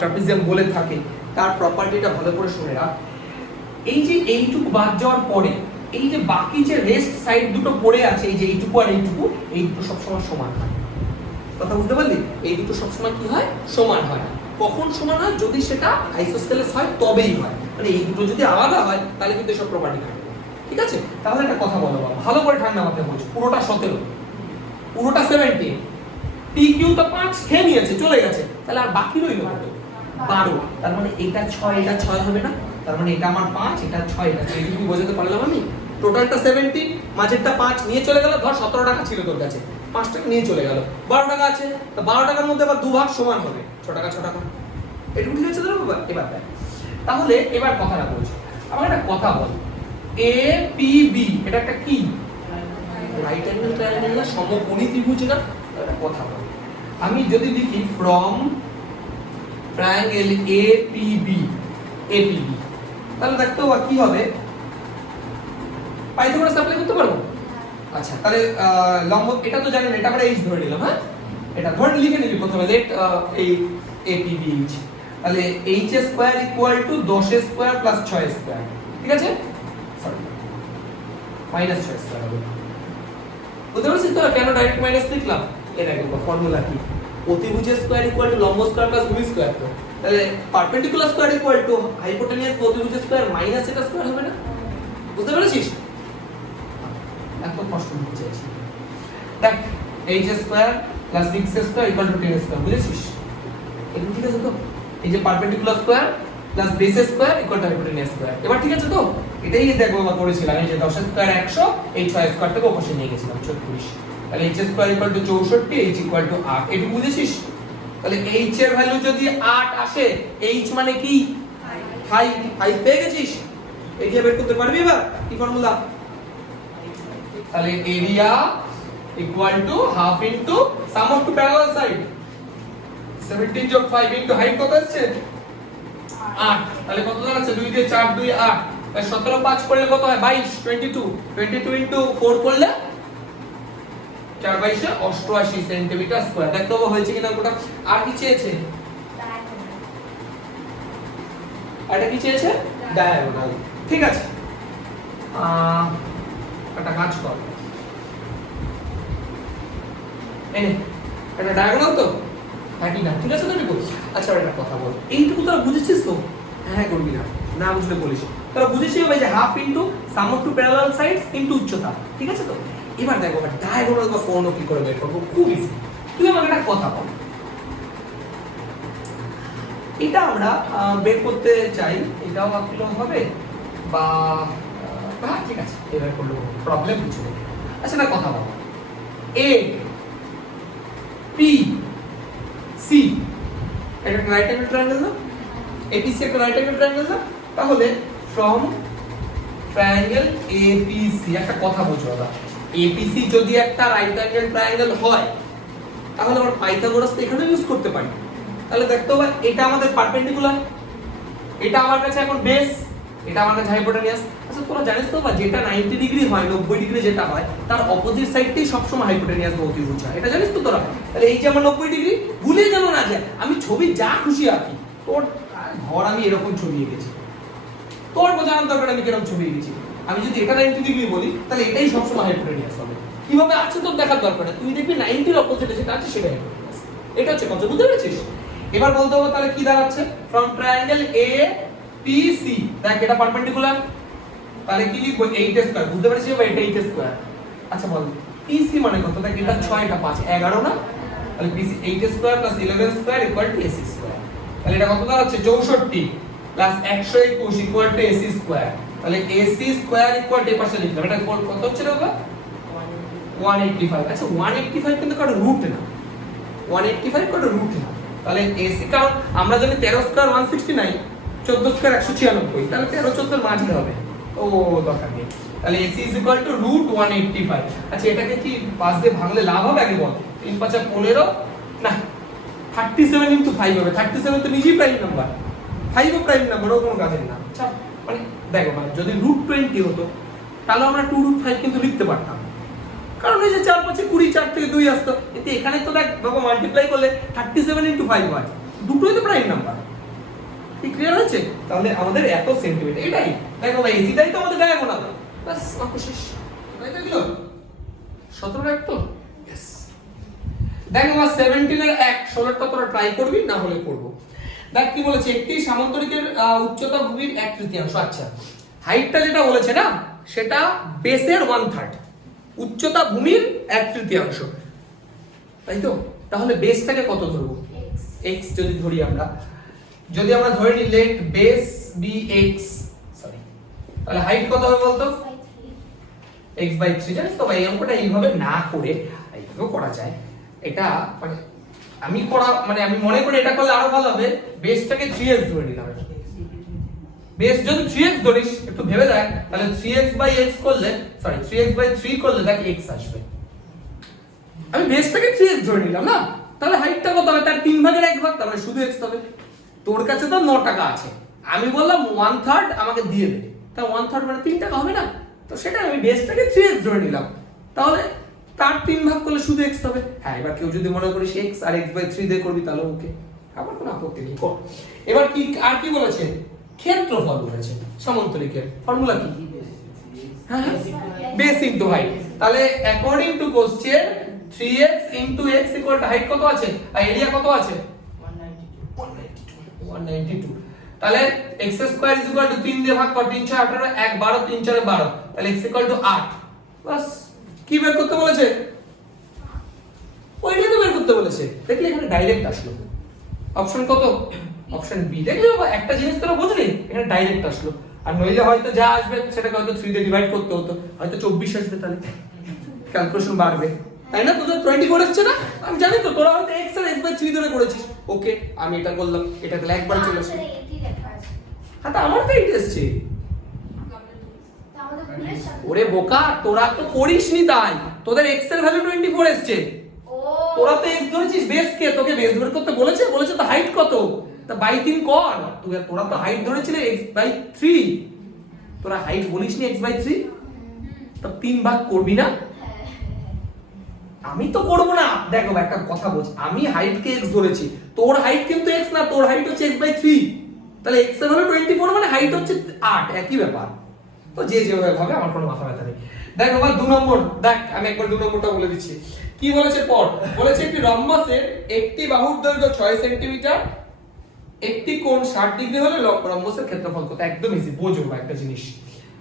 ট্রাপিজিয়াম বলে থাকে, তার প্রপার্টিটা ভালো করে শুনে রাখ। এই যে এইটুকু বাদ যাওয়ার পরে এই যে বাকি যে রেস্ট সাইড দুটো পড়ে আছে, এই যে এইটুকু আর এইটুকু, এই দুটো সবসময় সমান হয়। কথা বুঝতে পারলি? এই দুটো সবসময় কি হয়? সমান হয়। কখন সমান হয়? যদি সেটা আইসোস্কেলেস হয় তবেই হয়। মানে এই দুটো যদি আলাদা হয় তাহলে কিন্তু এসব প্রপার্টি থাকে। ঠিক আছে? তাহলে একটা কথা বলো বাবা, ভালো করে ঠান্ডা মাথায় বলছি। পুরোটা 17, পুরোটা 17, পি কিউ তো 5 খেয়ে নিয়েছে, চলে গেছে, তাহলে আর বাকি রইল কত? 12। তার মানে এটা 6, এটা 6 হবে না? তার মানে এটা আমার 5, এটা 6, এটা 6। এইটুকু বোঝাতে পারলাম আমি? টোটালটা 17, মাঝেরটা 5 নিয়ে চলে গেল। ধর 17 টাকা ছিল তোর কাছে, 5 টাকা নিয়ে চলে গেল, 12 টাকা আছে। তো 12 টাকার মধ্যে আবার 2 ভাগ সমান হবে, 6 টাকা 6 টাকা। এটুকু ঠিক আছে তো বাবা? এবার দেখ, তাহলে এবার কথাটা বলছি। আমার একটা কথা বল, এ পি বি এটা একটা কি? রাইট অ্যাঙ্গেল ট্রায়াঙ্গেল না? সমকোণী ত্রিভুজ না? একটা কথা বল, আমি যদি লিখি from triangle A P B, তাহলে দেখতে হবে কি হবে? পাইথাগোরাস অ্যাপ্লাই করতে পারবো? আচ্ছা, তাহলে লম্ব এটা তো জানি না, এটা আমরা এইচ ধরে নিলাম। হ্যাঁ, এটা ধরে লিখে নিবি প্রথমে, লেট এই এ পি বি এইচ। তাহলে H square equal two 10 square plus 6 square. ঠিক আছে? সরি, মাইনাস 6 স্কয়ার হবে। বুঝতে পারছিস তো কেন ডাইরেক্ট মাইনাস লিখলাম? এর আগে ফর্মুলা কি? অতিভুজ স্কয়ার ইকুয়াল টু লম্ব স্কয়ার প্লাস ভূমি স্কয়ার। তো তাহলে perpendicular square equal two hypotenuse অতিভুজ স্কয়ার মাইনাস এটা স্কয়ার হবে না? বুঝতে পেরেছিস? এত কষ্ট হচ্ছে আছে। দেখ, H square plus 6 square equal two 10 square. বুঝেছিস? এটা ঠিক আছে তো? এই যে perpendicular square plus base square equal two hypotenuse square. এবার ঠিক আছে তো? এটাই দেখো আমরা করেছিলাম, এই যে 10 স্কয়ার 100, এই 6 স্কয়ারটাকে অবশ্য নিয়ে গেছিলাম 36। তাহলে H square equal two 64, H equal to 8। এটা বুঝেছিস? তাহলে এইচ এর ভ্যালু যদি 8 আসে, এইচ মানে কি? হাই পেয়ে গেছিস? এটা বের করতে পারবি এবার? কি ফর্মুলা? তাহলে area equal to half into sum of two parallel side. 17 যোগ 5 ইনটু হাইট কত আসছে? 8। তাহলে কত দাঁড়াচ্ছে? 2 দিয়ে 4, 2 8। তাহলে 17 5 করলে কত হয়? 22, 22। 22 ইনটু 4 করলে 4 22 88 সেন্টিমিটার স্কয়ার। দেখতে হবে হয়েছে কিনা ওটা। আর কি চেয়েছে? এটা কি চেয়েছে? ডায়াগোনাল। ঠিক আছে, একটা কাজ কর, এই এটা ডায়াগোনাল তো? হ্যাঁ কি না? ঠিক আছে তো? এটুকু। আচ্ছা, একটা কথা বল, এইটুকু তোরা বুঝেছিস তো? হ্যাঁ করবি না, না বুঝলে বলিস। তোরা বুঝেছিস ভাই যে half into sum of two parallel sides into উচ্চতা। ঠিক আছে তো? এবার দেখো ডায়াগোনাল বা কোণ কি করে বের করব। খুব ইজি। তুই আমাকে একটা কথা বল, এটা আমরা বের করতে চাই, এটাও আঁকলেও হবে বা হ্যাঁ ঠিক আছে, এবার করলেও প্রবলেম কিছু নেই। আচ্ছা, একটা কথা বল, এ পি সি এটা একটা রাইট অ্যাঙ্গেল ট্রায়াঙ্গেল না? এপিসি একটা রাইট অ্যাঙ্গেল ট্রায়াঙ্গেল না? তাহলে ফ্রম ট্রায়াঙ্গেল এপিসি, একটা কথা বুঝো দাদা, এপিসি যদি একটা রাইট অ্যাঙ্গেল ট্রায়াঙ্গেল হয় তাহলে আমরা পাইথাগোরাস তো এখানে ইউজ করতে পারি। তাহলে দেখতে হবে এটা আমাদের পারপেন্ডিকুলার, এটা আমার কাছে এখন বেস, এটা আমার কাছে হাইপোটেনিয়াস। আচ্ছা, তোরা জানিস তো বা যেটা 90 ডিগ্রি হয়, 90 ডিগ্রি যেটা হয়, তার অপোজিট সাইডটাই সবসময় হাইপোটেনিয়াস বা অতিভুজ হয়। এটা জানিস তো তোরা? তাহলে এই যে আমার 90 ডিগ্রি, ভুলে যেন না যায়, আমি ছবি যা খুশি আঁকি, তোর ঘর আমি এরকম ছবি এঁকেছি, তোর বোঝানোর দরকার আমি কিরকম ছবি এঁকেছি। আমি যদি এটা 90 ডিগ্রি বলি তাহলে এটাই সবসময় হাইপোটেনিয়াস হবে। কিভাবে আছে তোর দেখার দরকার নেই, তুই দেখবি 90 এর অপোজিটে যেটা আছে সেটা হাইপোটেনিয়াস। এটা হচ্ছে কত, বুঝতে পেরেছিস? এবার বলতে হবে তাহলে কি দাঁড়াচ্ছে? From triangle A P C, দেখ এটা পারপেন্ডিকুলার, তাহলে কি লিখবো? 8 স্কয়ার। বুঝতে পেরেছিস বা এটা 8 স্কয়ার? আচ্ছা বল, পি সি মানে কত? দেখ এটা 6, এটা 5, 11 না? তাহলে P C 8 square plus 11 square equal to AC square. তাহলে এটা কত দাঁড়াচ্ছে? 64 plus 121 equal to AC square. তাহলে এসি স্কয়ার ইকুয়াল টু, এই পাশে লিখলাম, এটা কত হচ্ছে রে বাবা? 185। আচ্ছা, 185 কিন্তু কারো রুট না, 185 কারো রুট না। তাহলে এসি, কারণ আমরা জানি 13 স্কয়ার 169, 14 স্কয়ার 196, তাহলে 13 14 এর মাঝে হবে। ও দরকার নেই। তাহলে AC = √185। আচ্ছা, এটাকে কি 5 দিয়ে ভাঙলে লাভ হবে আগে বল? 3 5 15 না, 37 * 5 হবে। 37 তো নিজেই প্রাইম নাম্বার, 5 ও প্রাইম নাম্বার, ও কোনো কাজের না। আচ্ছা, মানে দেখো ভাই যদি √20 হতো তাহলে আমরা 2√5 কিন্তু লিখতে পারতাম, কারণ এই যে 4 5 20, 4 থেকে 2 আসতো, কিন্তু এখানে তো দেখ বাবা মাল্টিপ্লাই করলে 37 × 5 হয়, দুটোই তো প্রাইম নাম্বার। কি ক্লিয়ার হচ্ছে? তাহলে আমাদের এত সেন্টিমিটার, এটাই দেখো ভাই এসিটাই তো আমাদের ডায়াগোনাল, বাস অঙ্ক শেষ। তাই তো এগুলো 17 এক তো यस। দেখো বাবা 17 এর 1 16টা তোরা ট্রাই করবি, না হলে করব। দেখ কি বলেছে, একটি সামান্তরিকের উচ্চতা ভূমির 1/3। আচ্ছা হাইটটা যেটা বলেছে না সেটা বেসের 1/3, উচ্চতা ভূমির 1/3, তাই তো? তাহলে বেসটাকে কত ধরবো? x যদি ধরি আমরা, যদি আমরা ধরে নিই let base B x, sorry তাহলে হাইট কত হবে বলতো? x/3। জানিস তো ভাই এই অঙ্কটা এইভাবে না করে এইভাবেও করা যায়, এটা মানে আমি মনে করি এটা করলে আরো ভালো হবে। বেসটাকে 3x ধরে নিলাম, বেস যদি 3x ধরিস একটু ভেবে দেখ, তাহলে 3x/x করলে সরি 3x/3 করলে দেখ x আসবে। আমি বেসটাকে 3x ধরে নিলাম না, তাহলে হাইটটা কত হবে? তার 3 ভাগের 1 ভাগ, তাহলে শুধু x হবে। তোর কাছে তো 9 টাকা আছে, আমি বললাম 1/3 আমাকে দিয়ে দে, তা 1/3 মানে 3 টাকা হবে না? তো সেটা আমি বেসটাকে 3x ধরে নিলাম, তাহলে তার 3 ভাগ করলে শুধু x হবে। হ্যাঁ এবার কেউ যদি মনে করিস x আর x/3 দিয়ে করবি তাহলে ওকে, আমার কোনো আপত্তি নেই, কর। এবার কি আর কি বলেছে? ক্ষেত্রফল বলেছে সমান্তরিকের, ফর্মুলা কি? হ্যাঁ বেস ইনটু হাইট। তাহলে according to question 3x * x = height কত আছে আর এরিয়া কত আছে? 192। তাহলে x² = 3 দিয়ে ভাগ কর, 3 6 18, 1 12, 3 4 12, তাহলে x = 8। বাস কি বের করতে বলেছে? ওইটাই তো বের করতে বলেছে। দেখলি এখানে ডাইরেক্ট আসলো। অপশন কত? Option B. দেখলি বাবা একটা জিনিস তোরা বুঝলি, এখানে ডাইরেক্ট আসলো। আর নইলে হয়তো যা আসবে সেটাকে হয়তো 3 দিয়ে ডিভাইড করতে হতো, হয়তো 24 আসবে, তাহলে ক্যালকুলেশন বাড়বে, তাই না? তোদের 24 আসছে না, আমি জানি তো তোরা হয়তো x আর x/3 ধরে করেছিস। ওকে আমি এটা করলাম, এটা তাহলে একবার চলে আসবে। হ্যাঁ তা আমার তো এইটা এসেছে। ওরে বোকা তোরা তো করিসনি, তাই তোদের x এর ভ্যালু 24 এসেছে। তোরা তো x ধরেছিস বেসকে, তোকে বেস বের করতে বলেছে, বলেছে তো হাইট কত, তা বাই 3 কর। তোরা তো হাইট ধরেছিলে x/3, তোরা হাইট বলিসনি x/3, তো 3 ভাগ করবি না? আমি তো করব না। দেখো একটা কথা বলছি, আমি হাইটকে x ধরেছি, তোর হাইট কিন্তু x না, তোর হাইট হচ্ছে x/3, তাহলে x এর ভ্যালু 24 মানে হাইট হচ্ছে 8, একই ব্যাপার। তো যে যেভাবে ভাবে আমার কোনো মাথা ব্যথা নেই। দেখ আবার 2 নম্বর, দেখ আমি একবার 2 নম্বরটা বলে দিচ্ছি। কি বলেছে পড়, বলেছে একটি রম্বসের একটি বাহুর দৈর্ঘ্য 6 সেন্টিমিটার, একটি কোণ 60 ডিগ্রি হলে রম্বসের ক্ষেত্রফল কত? একদম ইজি, বোঝো একটা জিনিস।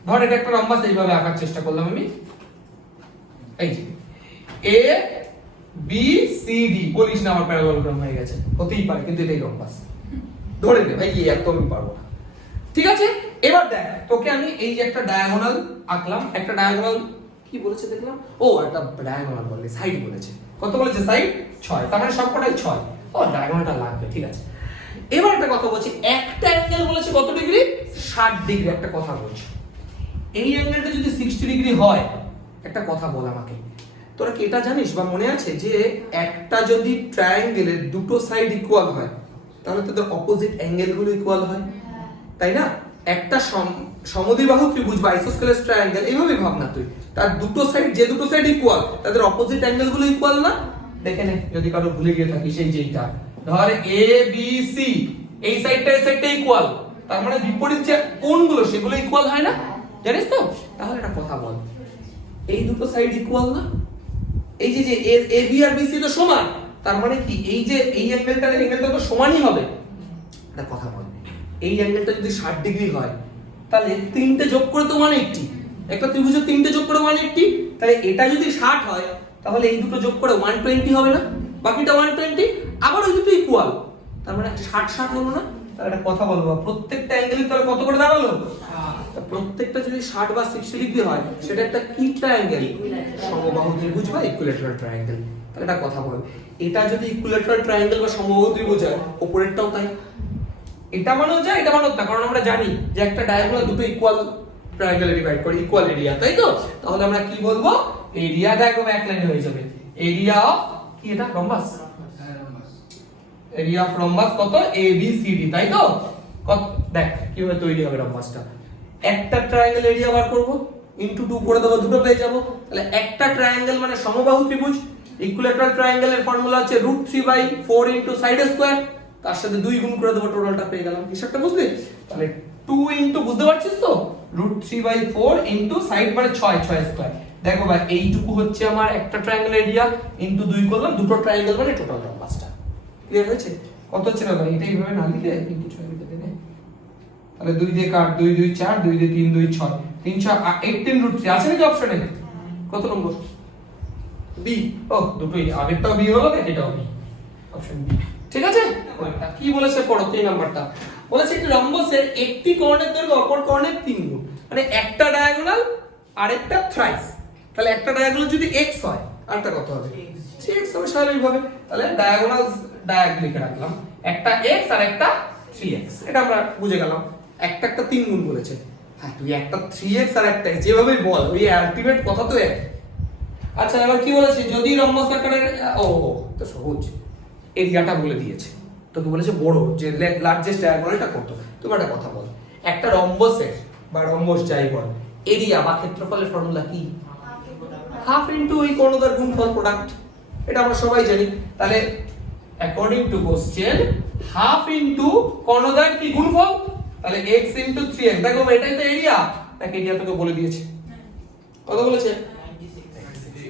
ধর এটা একটা রম্বস, এইভাবে আঁকার চেষ্টা করলাম আমি, এই যে এ বি সি ডি, বলিস না আমার প্যারাবোলোগ্রাম হয়ে গেছে, হতেই পারে, কিন্তু এটাই রম্বস। ধরে নে ভাই, এই এত আমি পারবো না, ঠিক আছে? এবার দেখ তোকে আমি এই যে একটা ডায়াগোনাল আঁকলাম, একটা ডায়াগোনাল কি বলেছে দেখলাম, ও একটা ডায়াগোনাল বলে সাইড বলেছে, কত বলেছে? সাইড 6, তার মানে সবকটাই 6। ও ডায়াগোনালটা লাগবে, ঠিক আছে। এবার একটা কথা বলছি, একটা অ্যাঙ্গেল বলেছে কত ডিগ্রি? 60 ডিগ্রি। একটা কথা বলছি, এই অ্যাঙ্গেলটা যদি 60 ডিগ্রি হয়, একটা কথা বল আমাকে, তোরা কি এটা জানিস বা মনে আছে যে একটা যদি ট্রায়াঙ্গেলের দুটো সাইড ইকুয়াল হয় তাহলে তাদের অপোজিট অ্যাঙ্গেলগুলো ইকুয়াল হয়, তাই না? একটা সমদ্বিবাহু ত্রিভুজ বা আইসোস্কেলেস ট্রায়াঙ্গেল, এইভাবে ভাব না তুই, তার দুটো সাইড, যে দুটো সাইড ইকুয়াল তাদের অপোজিট অ্যাঙ্গেলগুলো ইকুয়াল না? দেখে নে যদি কারো ভুলে গিয়ে থাকিস, এই যেটা ধর এ বি সি, এই সাইডটা এই সাইডটা ইকুয়াল, তার মানে বিপরীত যে কোণগুলো সেগুলো ইকুয়াল হয় না, জানিস তো? তাহলে একটা কথা বল, এই দুটো সাইড ইকুয়াল না? এই যে যে A B R B C তো সমান, তার মানে কি এই যে এই অ্যাঙ্গেলটা অ্যাঙ্গেলটা তো সমানই হবে। একটা কথা বল, এই অ্যাঙ্গেলটা যদি 60 ডিগ্রি হয় তাহলে তিনটে যোগ করে তো 180, একটা ত্রিভুজের তিনটে যোগ করে 180, তাহলে এটা যদি 60 হয় তাহলে এই দুটো যোগ করে 120 হবে না? বাকিটা 120, আবার ওই দুটো ইকুয়াল, তার মানে 60 60 হলো না? তাহলে একটা কথা বলবো, প্রত্যেকটা অ্যাঙ্গেলই তাহলে কত করে দাঁড়ালো? প্রত্যেকটা যদি 60 বা 60 ডিগ্রি হয় সেটা একটা কি ট্রায়াঙ্গেল? সমবাহু ত্রিভুজ বা ইকুইল্যাটারাল ট্রায়াঙ্গেল। তাহলে একটা কথা বল, এটা যদি ইকুইল্যাটারাল ট্রায়াঙ্গেল বা সমবাহু ত্রিভুজ হয়, উপরেরটাও তাই, এটা মানেও যায় এটা মানেও না, কারণ আমরা জানি যে একটা ডায়াগোনাল দুটো ইকুয়াল ট্রায়াঙ্গেলে ডিভাইড করে ইকুয়াল এরিয়া, তাই তো? তাহলে আমরা কি বলবো? এরিয়া দেখো এক লাইনে হয়ে যাবে, এরিয়া অফ কি, এটা রম্বাস, এরিয়া অফ রম্বাস কত? এ বি সি ডি, তাই তো? কত দেখ কিভাবে তৈরি হবে রম্বাসটা। একটা ট্রায়াঙ্গেল এরিয়া বার করব ইনটু 2 করে দেবো, দুটো পেয়ে যাব। তাহলে একটা ট্রায়াঙ্গেল মানে সমবাহু ত্রিভুজ, ইকুইল্যাটারাল ট্রায়াঙ্গেলের ফর্মুলা হচ্ছে √3/4 ইনটু সাইড স্কয়ার, তার সাথে 2 গুণ করে দেবো, টোটালটা পেয়ে গেলাম। হিসাবটা বুঝলি? তাহলে 2 ইনটু, বুঝতে পারছিস তো, √3/4 ইনটু সাইড মানে 6 স্কয়ার। দেখো ভাই এইটুকু হচ্ছে আমার একটা ট্রায়াঙ্গেল এরিয়া, ইনটু 2 করলাম, দুটো ট্রায়াঙ্গেল মানে টোটাল লম্বাসটা। ক্লিয়ার হয়েছে? কত হচ্ছে না ভাই? এটা এইভাবে না লিখে ইনটু 6 লিখে দে। তাহলে 2 দিয়ে কাট, 2 2 4, 2 দিয়ে 3 2 6, 3 6 18√3 আছে নাকি অপশনে? কত নম্বর? বি। ও দুটোই, আগেরটাও বি হলো, এটাও বি, অপশন বি। ঠিক আছে? ওইটা কি বলেছে পড়ো 3 নাম্বারটা। বলেছে একটি রম্বসের একটি কর্ণের দৈর্ঘ্য অপর কর্ণের 3 গুণ, মানে একটা ডায়াগোনাল আর একটা থ্রাইস। তাহলে একটা ডায়াগোনাল যদি x হয়, আরটা কত হবে? 3x হবে স্বাভাবিকভাবে। তাহলে ডায়াগোনাল লিখে রাখলাম, একটা x আর একটা 3x, এটা আমরা বুঝে গেলাম। একটা 3 গুণ বলেছে। হ্যাঁ, তুই একটা 3x আর একটা যেভাবেই বল, ওই আলটিমেট কথা তো এক। আচ্ছা, এবার কি বলেছে? যদি রম্বস আকারের, ও তো সহজ, এরিয়াটা বলে দিয়েছে। তোকে বলেছে বড় যে লার্জেস্ট ডায়াগোনালটা কত। তুমি একটা কথা বল, একটা রম্বসের বা রম্বস যাই বল, এরিয়া বা ক্ষেত্রফলের ফর্মুলা কি? হাফ ইনটু ওই কর্ণদ্বয়ের গুণফল প্রোডাক্ট, এটা আমরা সবাই জানি। তাহলে according to question half into কর্ণদ্বয়ের কি গুণফল, তাহলে x ইনটু 3x। দেখো এটাই তো এরিয়া, তাকে এরিয়া তোকে বলে দিয়েছে। কত বলেছে?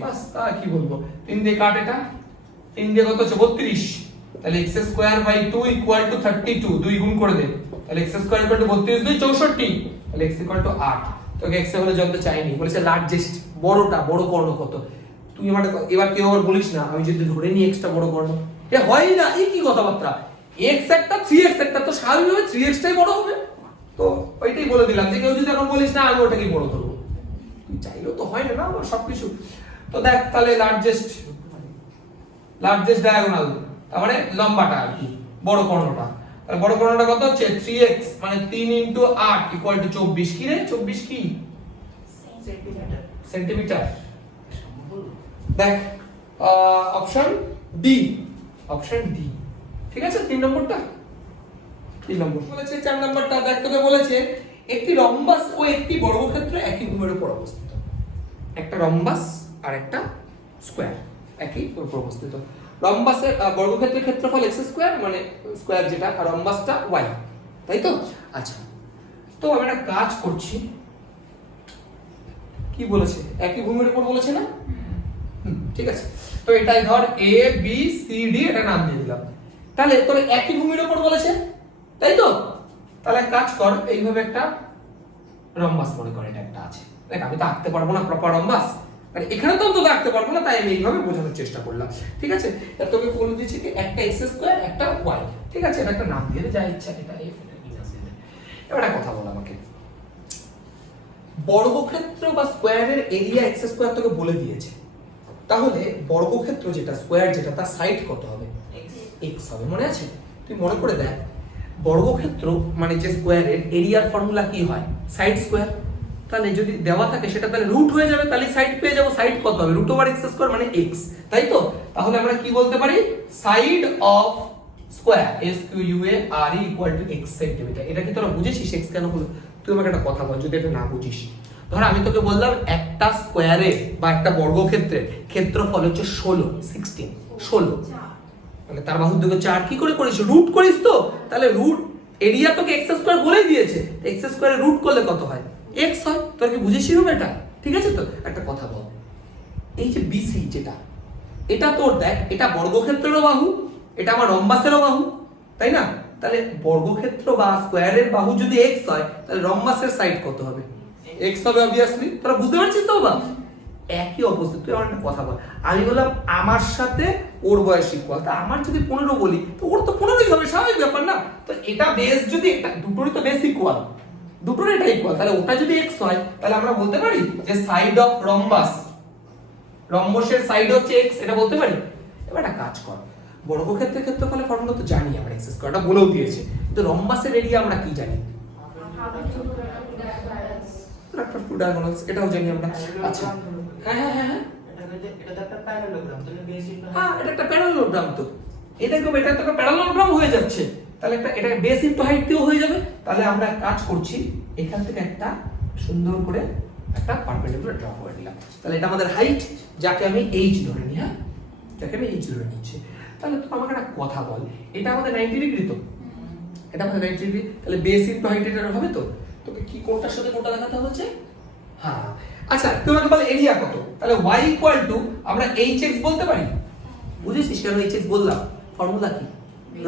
বাস, তা কি বলবো, 3 দিয়ে কাট, এটা 3 দিয়ে কত হচ্ছে? 32। তাহলে x²/2 ইকুয়াল টু 32, 2 গুণ করে দে। তাহলে x² = 32 2 64, তাহলে x = 8। তোকে x হলে জানতে চাইনি, বলেছে লার্জেস্ট, বড়টা, বড় কর্ণ কত। তুই আমাকে এবার কেউ আবার বলিস না আমি যদি ধরে নি x টা বড় কর্ণ, এ হয় না, এই কি কথাবার্তা। x একটা 3x একটা, তো স্বাভাবিকভাবে 3x টাই বড় হবে। তো ওইটাই বলে দিলাম যে কেউ যদি এখন বলিস না আমি ওটাকে বড় ধরবো, তুই চাইলেও তো হয় না না আমার সবকিছু। তো দেখ তাহলে লার্জেস্ট ডায়াগোনাল, তার মানে লম্বাটা আর কি, বড় কর্ণটা। তাহলে বড় কর্ণটা কত হচ্ছে? 3x, মানে 3 ইনটু 8 ইকুয়াল টু 24। কি রে 24 কি? সেন্টিমিটার। দেখ অপশন ডি, অপশন ডি। ঠিক আছে? 3 নম্বরটা, 3 নম্বর বলেছে। 4 নম্বরটা দেখ, তোকে বলেছে একটি রম্বাস ও একটি বর্গক্ষেত্র একই ভূমির উপর অবস্থিত। একটা রম্বাস আর একটা স্কয়ার একই উপর অবস্থিত। রম্বাসের বর্গক্ষেত্রের ক্ষেত্রফল x², মানে স্কয়ার যেটা, আর রম্বাসটা y, তাই তো? আচ্ছা, তো আমি একটা কাজ করছি, কি বলেছে? একই ভূমির উপর বলেছে না? ঠিক আছে, তো এটাই ধর a b c d, এটা নাম দিয়ে দিলাম। তাহলে তোর একই ভূমির উপর বলেছে, তাই তো? তাহলে কাজ কর, এইভাবে একটা রম্বাস মনে কর, এটা একটা আছে। দেখ আমি তো আঁকতে পারবো না প্রপার রম্বাস, মানে এখানে তো অন্তত আঁকতে পারবো না, তাই আমি এইভাবে বোঝানোর চেষ্টা করলাম। ঠিক আছে, এর তোকে বলে দিচ্ছি কি একটা x², একটা y। ঠিক আছে, এটা একটা নাম দিয়ে দে, যা ইচ্ছা, এটা f, এটা মাইনাস দিয়ে দে। এবার একটা কথা বল আমাকে, বর্গক্ষেত্র বা স্কয়ারের এরিয়া x² তোকে বলে দিয়েছে, তাহলে বর্গক্ষেত্র যেটা, স্কয়ার যেটা, তার সাইড কত হবে? x হবে, মনে আছে? তুই মনে করে দেখ, বর্গক্ষেত্র মানে যে স্কয়ারের এরিয়ার ফর্মুলা কি হয়? Side square. তাহলে যদি দেওয়া থাকে সেটা তাহলে রুট হয়ে যাবে, তাহলে সাইড পেয়ে যাব। সাইড কত হবে? √x², মানে x, তাই তো? তাহলে আমরা কি বলতে পারি? Side of square SQUARE = x centimetre. এটা কি তোরা বুঝেছিস x কেন হলো? তুই আমাকে একটা কথা বল যদি এটা না বুঝিস। ধর আমি তোকে বললাম একটা স্কয়ারে বা একটা বর্গক্ষেত্রের ক্ষেত্রফল হচ্ছে 16, মানে তার বাহুর দৈর্ঘ্য 4, কি করে করিস? রুট করিস তো। তাহলে রুট এরিয়া তোকে x² বলেই দিয়েছে, x² এর রুট করলে কত হয়? x হয়। তোর কি বুঝেছিস হবে এটা? ঠিক আছে, তো একটা কথা বল, এই যে BC যেটা, এটা তোর দেখ, এটা বর্গক্ষেত্রেরও বাহু, এটা আমার রম্বাসেরও বাহু, তাই না? তাহলে বর্গক্ষেত্র বা স্কয়ারের বাহু যদি x হয়, তাহলে রম্বাসের সাইড কত হবে? x হবে অবভিয়াসলি। তোরা বুঝতে পারছিস তো বাবা? একই অবস্থা। তুই আমার একটা কথা বল, আমি বললাম আমার সাথে ওর বয়স ইকুয়াল, তা আমার যদি 15 বলি তো ওর তো 15ই হবে, স্বাভাবিক ব্যাপার না? তো এটা বেস যদি একটা, দুটোরই তো বেস ইকুয়াল, দুটোর এটা ইকুয়াল, তাহলে ওটা যদি x হয় তাহলে আমরা বলতে পারি যে সাইড অফ রম্বাস, রম্বসের সাইড হচ্ছে x, এটা বলতে পারি। এবার একটা কাজ কর, বর্গক্ষেত্রের ক্ষেত্রফলের ফর্মুলা তো জানি আমরা, x² টা বলেও দিয়েছে, কিন্তু রম্বাসের এরিয়া আমরা কি জানি? টু ডায়াগোনালস, এটাও জানি আমরা। আচ্ছা হ্যাঁ, এটা তো একটা প্যারালোগ্রাম, তাহলে বেস ইনটু, হ্যাঁ এটা একটা প্যারালোগ্রাম, তো এটা তো একটা প্যারালোগ্রাম হয়ে যাচ্ছে, তাহলে এটা বেস ইনটু হাইট দিয়েও হয়ে যাবে। তাহলে আমরা কাজ করছি, এখান থেকে একটা সুন্দর করে একটা পারপেন্ডিকুলার ড্র করে নিলাম। তাহলে এটা আমাদের হাইট, যাকে আমি h ধরে নিই। হ্যাঁ, যাকে আমি h ধরে নিচ্ছি। তাহলে তো আমাকে একটা কথা বল, এটা আমাদের 90 ডিগ্রি তো, এটা আমাদের 90 ডিগ্রি। তাহলে বেস ইনটু হাইট এটা হবে তো। তোকে কি কোনটার সাথে কোনটা দেখাতে হচ্ছে? হ্যাঁ, আচ্ছা তোমাকে বলে এরিয়া কত? তাহলে y ইকুয়াল টু আমরা hx বলতে পারি। বুঝেছিস কেন hx বললাম? ফর্মুলা কি?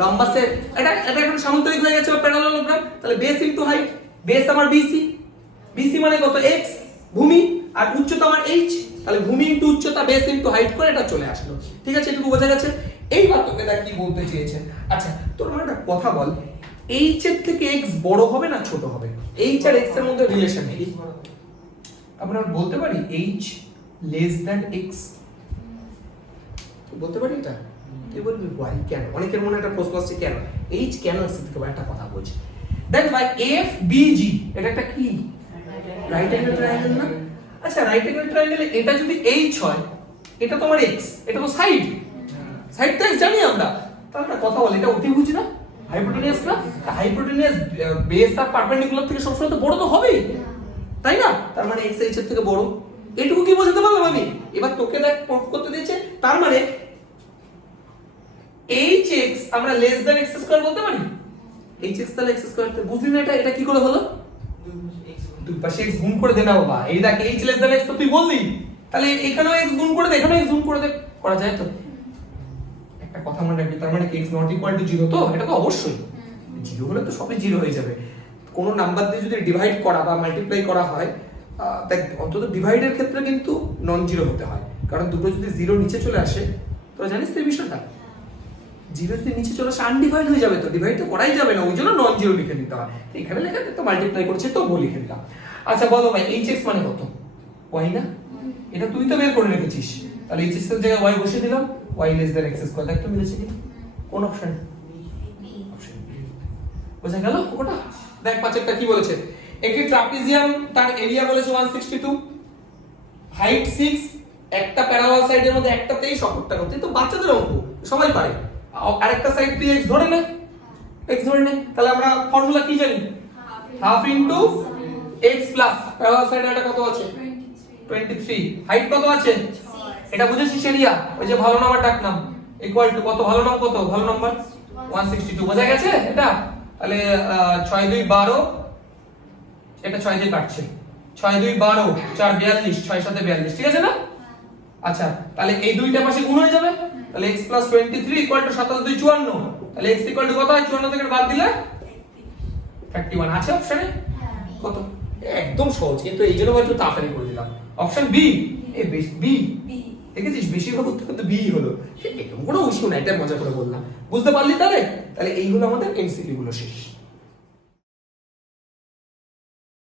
রম্বাসের এটা এখন সামান্তরিক হয়ে গেছে বা প্যারালেলোগ্রাম। তাহলে বেস ইনটু হাইট, বেস আমার বিসি, বিসি মানে কত? x ভূমি, আর উচ্চতা আমার h। তাহলে ভূমি ইনটু উচ্চতা, বেস ইনটু হাইট করে এটা চলে আসলো। ঠিক আছে, এটুকু বোঝা গেছে। এইবার তোকে দেখ কি বলতে চেয়েছেন। আচ্ছা তোর মানে একটা কথা বল, h এর থেকে x বড় হবে না ছোট হবে? h আর x এর মধ্যে রিলেশন কি? আমরা বলতে পারি h লেস দ্যান x, বলতে পারি এটা? তুই বলবি why, কেন? অনেকের মনে একটা প্রশ্ন আসছে কেন h কেন x থেকে বড়? একটা কথা বলছি, দেখ ভাই FBG এটা একটা কি? রাইট অ্যাঙ্গেল ট্রায়াঙ্গেল না? আচ্ছা রাইট অ্যাঙ্গেল ট্রায়াঙ্গেলে এটা যদি h হয়, এটা তোমার x, এটা তো সাইড, সাইড তো জানি আমরা। তাহলে একটা কথা বল, এটা অতিভুজ না, হাইপোটেনিয়াস না? হাইপোটেনিয়াস বেস আর পারপেন্ডিকুলার থেকে সবসময় তো বড় তো হবেই, তাই না? তার মানে x h এর থেকে বড়। এইটুকু কি বোঝাতে পারলাম আমি? এবার তোকে দেখ প্রুফ করতে দিয়েছে, তার মানে hx আমরা লেস দ্যান x স্কয়ার বলতে পারি। hx তাহলে x স্কয়ার, বুঝলি না? এটা কি করে হলো? দুই পাশে x গুণ করে দে না বাবা। এই দেখ h লেস দ্যান x তো তুই বললি, তাহলে এখানেও x গুণ করে দে, এখানেও x গুণ করে দে, করা যায় তো? একটা কথা মনে রাখবি, তার মানে x নট ইকুয়াল টু 0 তো? এটা তো অবশ্যই 0 হলে তো সবই 0 হয়ে যাবে। কোন নাম্বার দিয়ে যদি ডিভাইড করা বা মাল্টিপ্লাই করা হয়, দেখ অন্তত ডিভাইডের ক্ষেত্রে কিন্তু নন জিরো হতে হয়, কারণ দুটো যদি 0 নিচে চলে আসে, তোরা জানিস তো এই বিষয়টা? 0 যদি নিচে চলে আসে আনডিভাইড হয়ে যাবে, তো ডিভাইড তো করাই যাবে না, ওই জন্য নন জিরো লিখে দিতে হয়। এখানে লেখা তো মাল্টিপ্লাই করছে তো বলি লিখে দিলাম। আচ্ছা বলো ভাই hx মানে কত? y না? এটা তুই তো বের করে রেখেছিস, তাহলে hx এর জায়গায় y বসিয়ে দিলাম, y less than x square. দেখ তো মিলেছে কি? কোন অপশন? Option B. বুঝা গেল ওটা? দেখ পাঁচেরটা কি বলেছে? একটি ট্রাপিজিয়াম, তার এরিয়া বলেছে 162, হাইট 6, একটা প্যারালাল সাইডের মধ্যে একটাতেই সপোর্টটা করতে, তো বাচ্চাদের অঙ্ক সবাই পারে। আরেকটা সাইড তুই x ধরে নে, x ধরে নে। তাহলে আমরা ফর্মুলা কি জানি? Half into x plus parallel সাইডে এটা কত আছে? 23। হাইট কত আছে? এটা বুঝেছিস? এরিয়া ওই যে ভালো নাম্বার ডাকলাম ইকুয়াল টু কত? ভালো নাম্বার কত? ভালো নাম্বার 162। বোঝা গেছে এটা? তাহলে 6 2 12, এটা 6 দিয়ে কাটছে, 6 2 12, 4 42, 6 7 42, ঠিক আছে না? আচ্ছা তাহলে এই দুইটা পাশে গুণ হয়ে যাবে, তাহলে x 23 27 2 54। তাহলে x কত হয়? 54 থেকে বাদ দিলে 31 আছে অপশনে। কত? একদম সহজ, কিন্তু এই জন্য একটু তাড়াতাড়ি করে দিলাম। অপশন বি, এই বি দেখেছিস? বেশিরভাগ উত্তর কিন্তু বি হলো। এরকম কোনো ইস্যু না, এটা মজা করে বললাম। বুঝতে পারলি? তাহলে এই হলো আমাদের এমসিকিউ গুলো শেষ।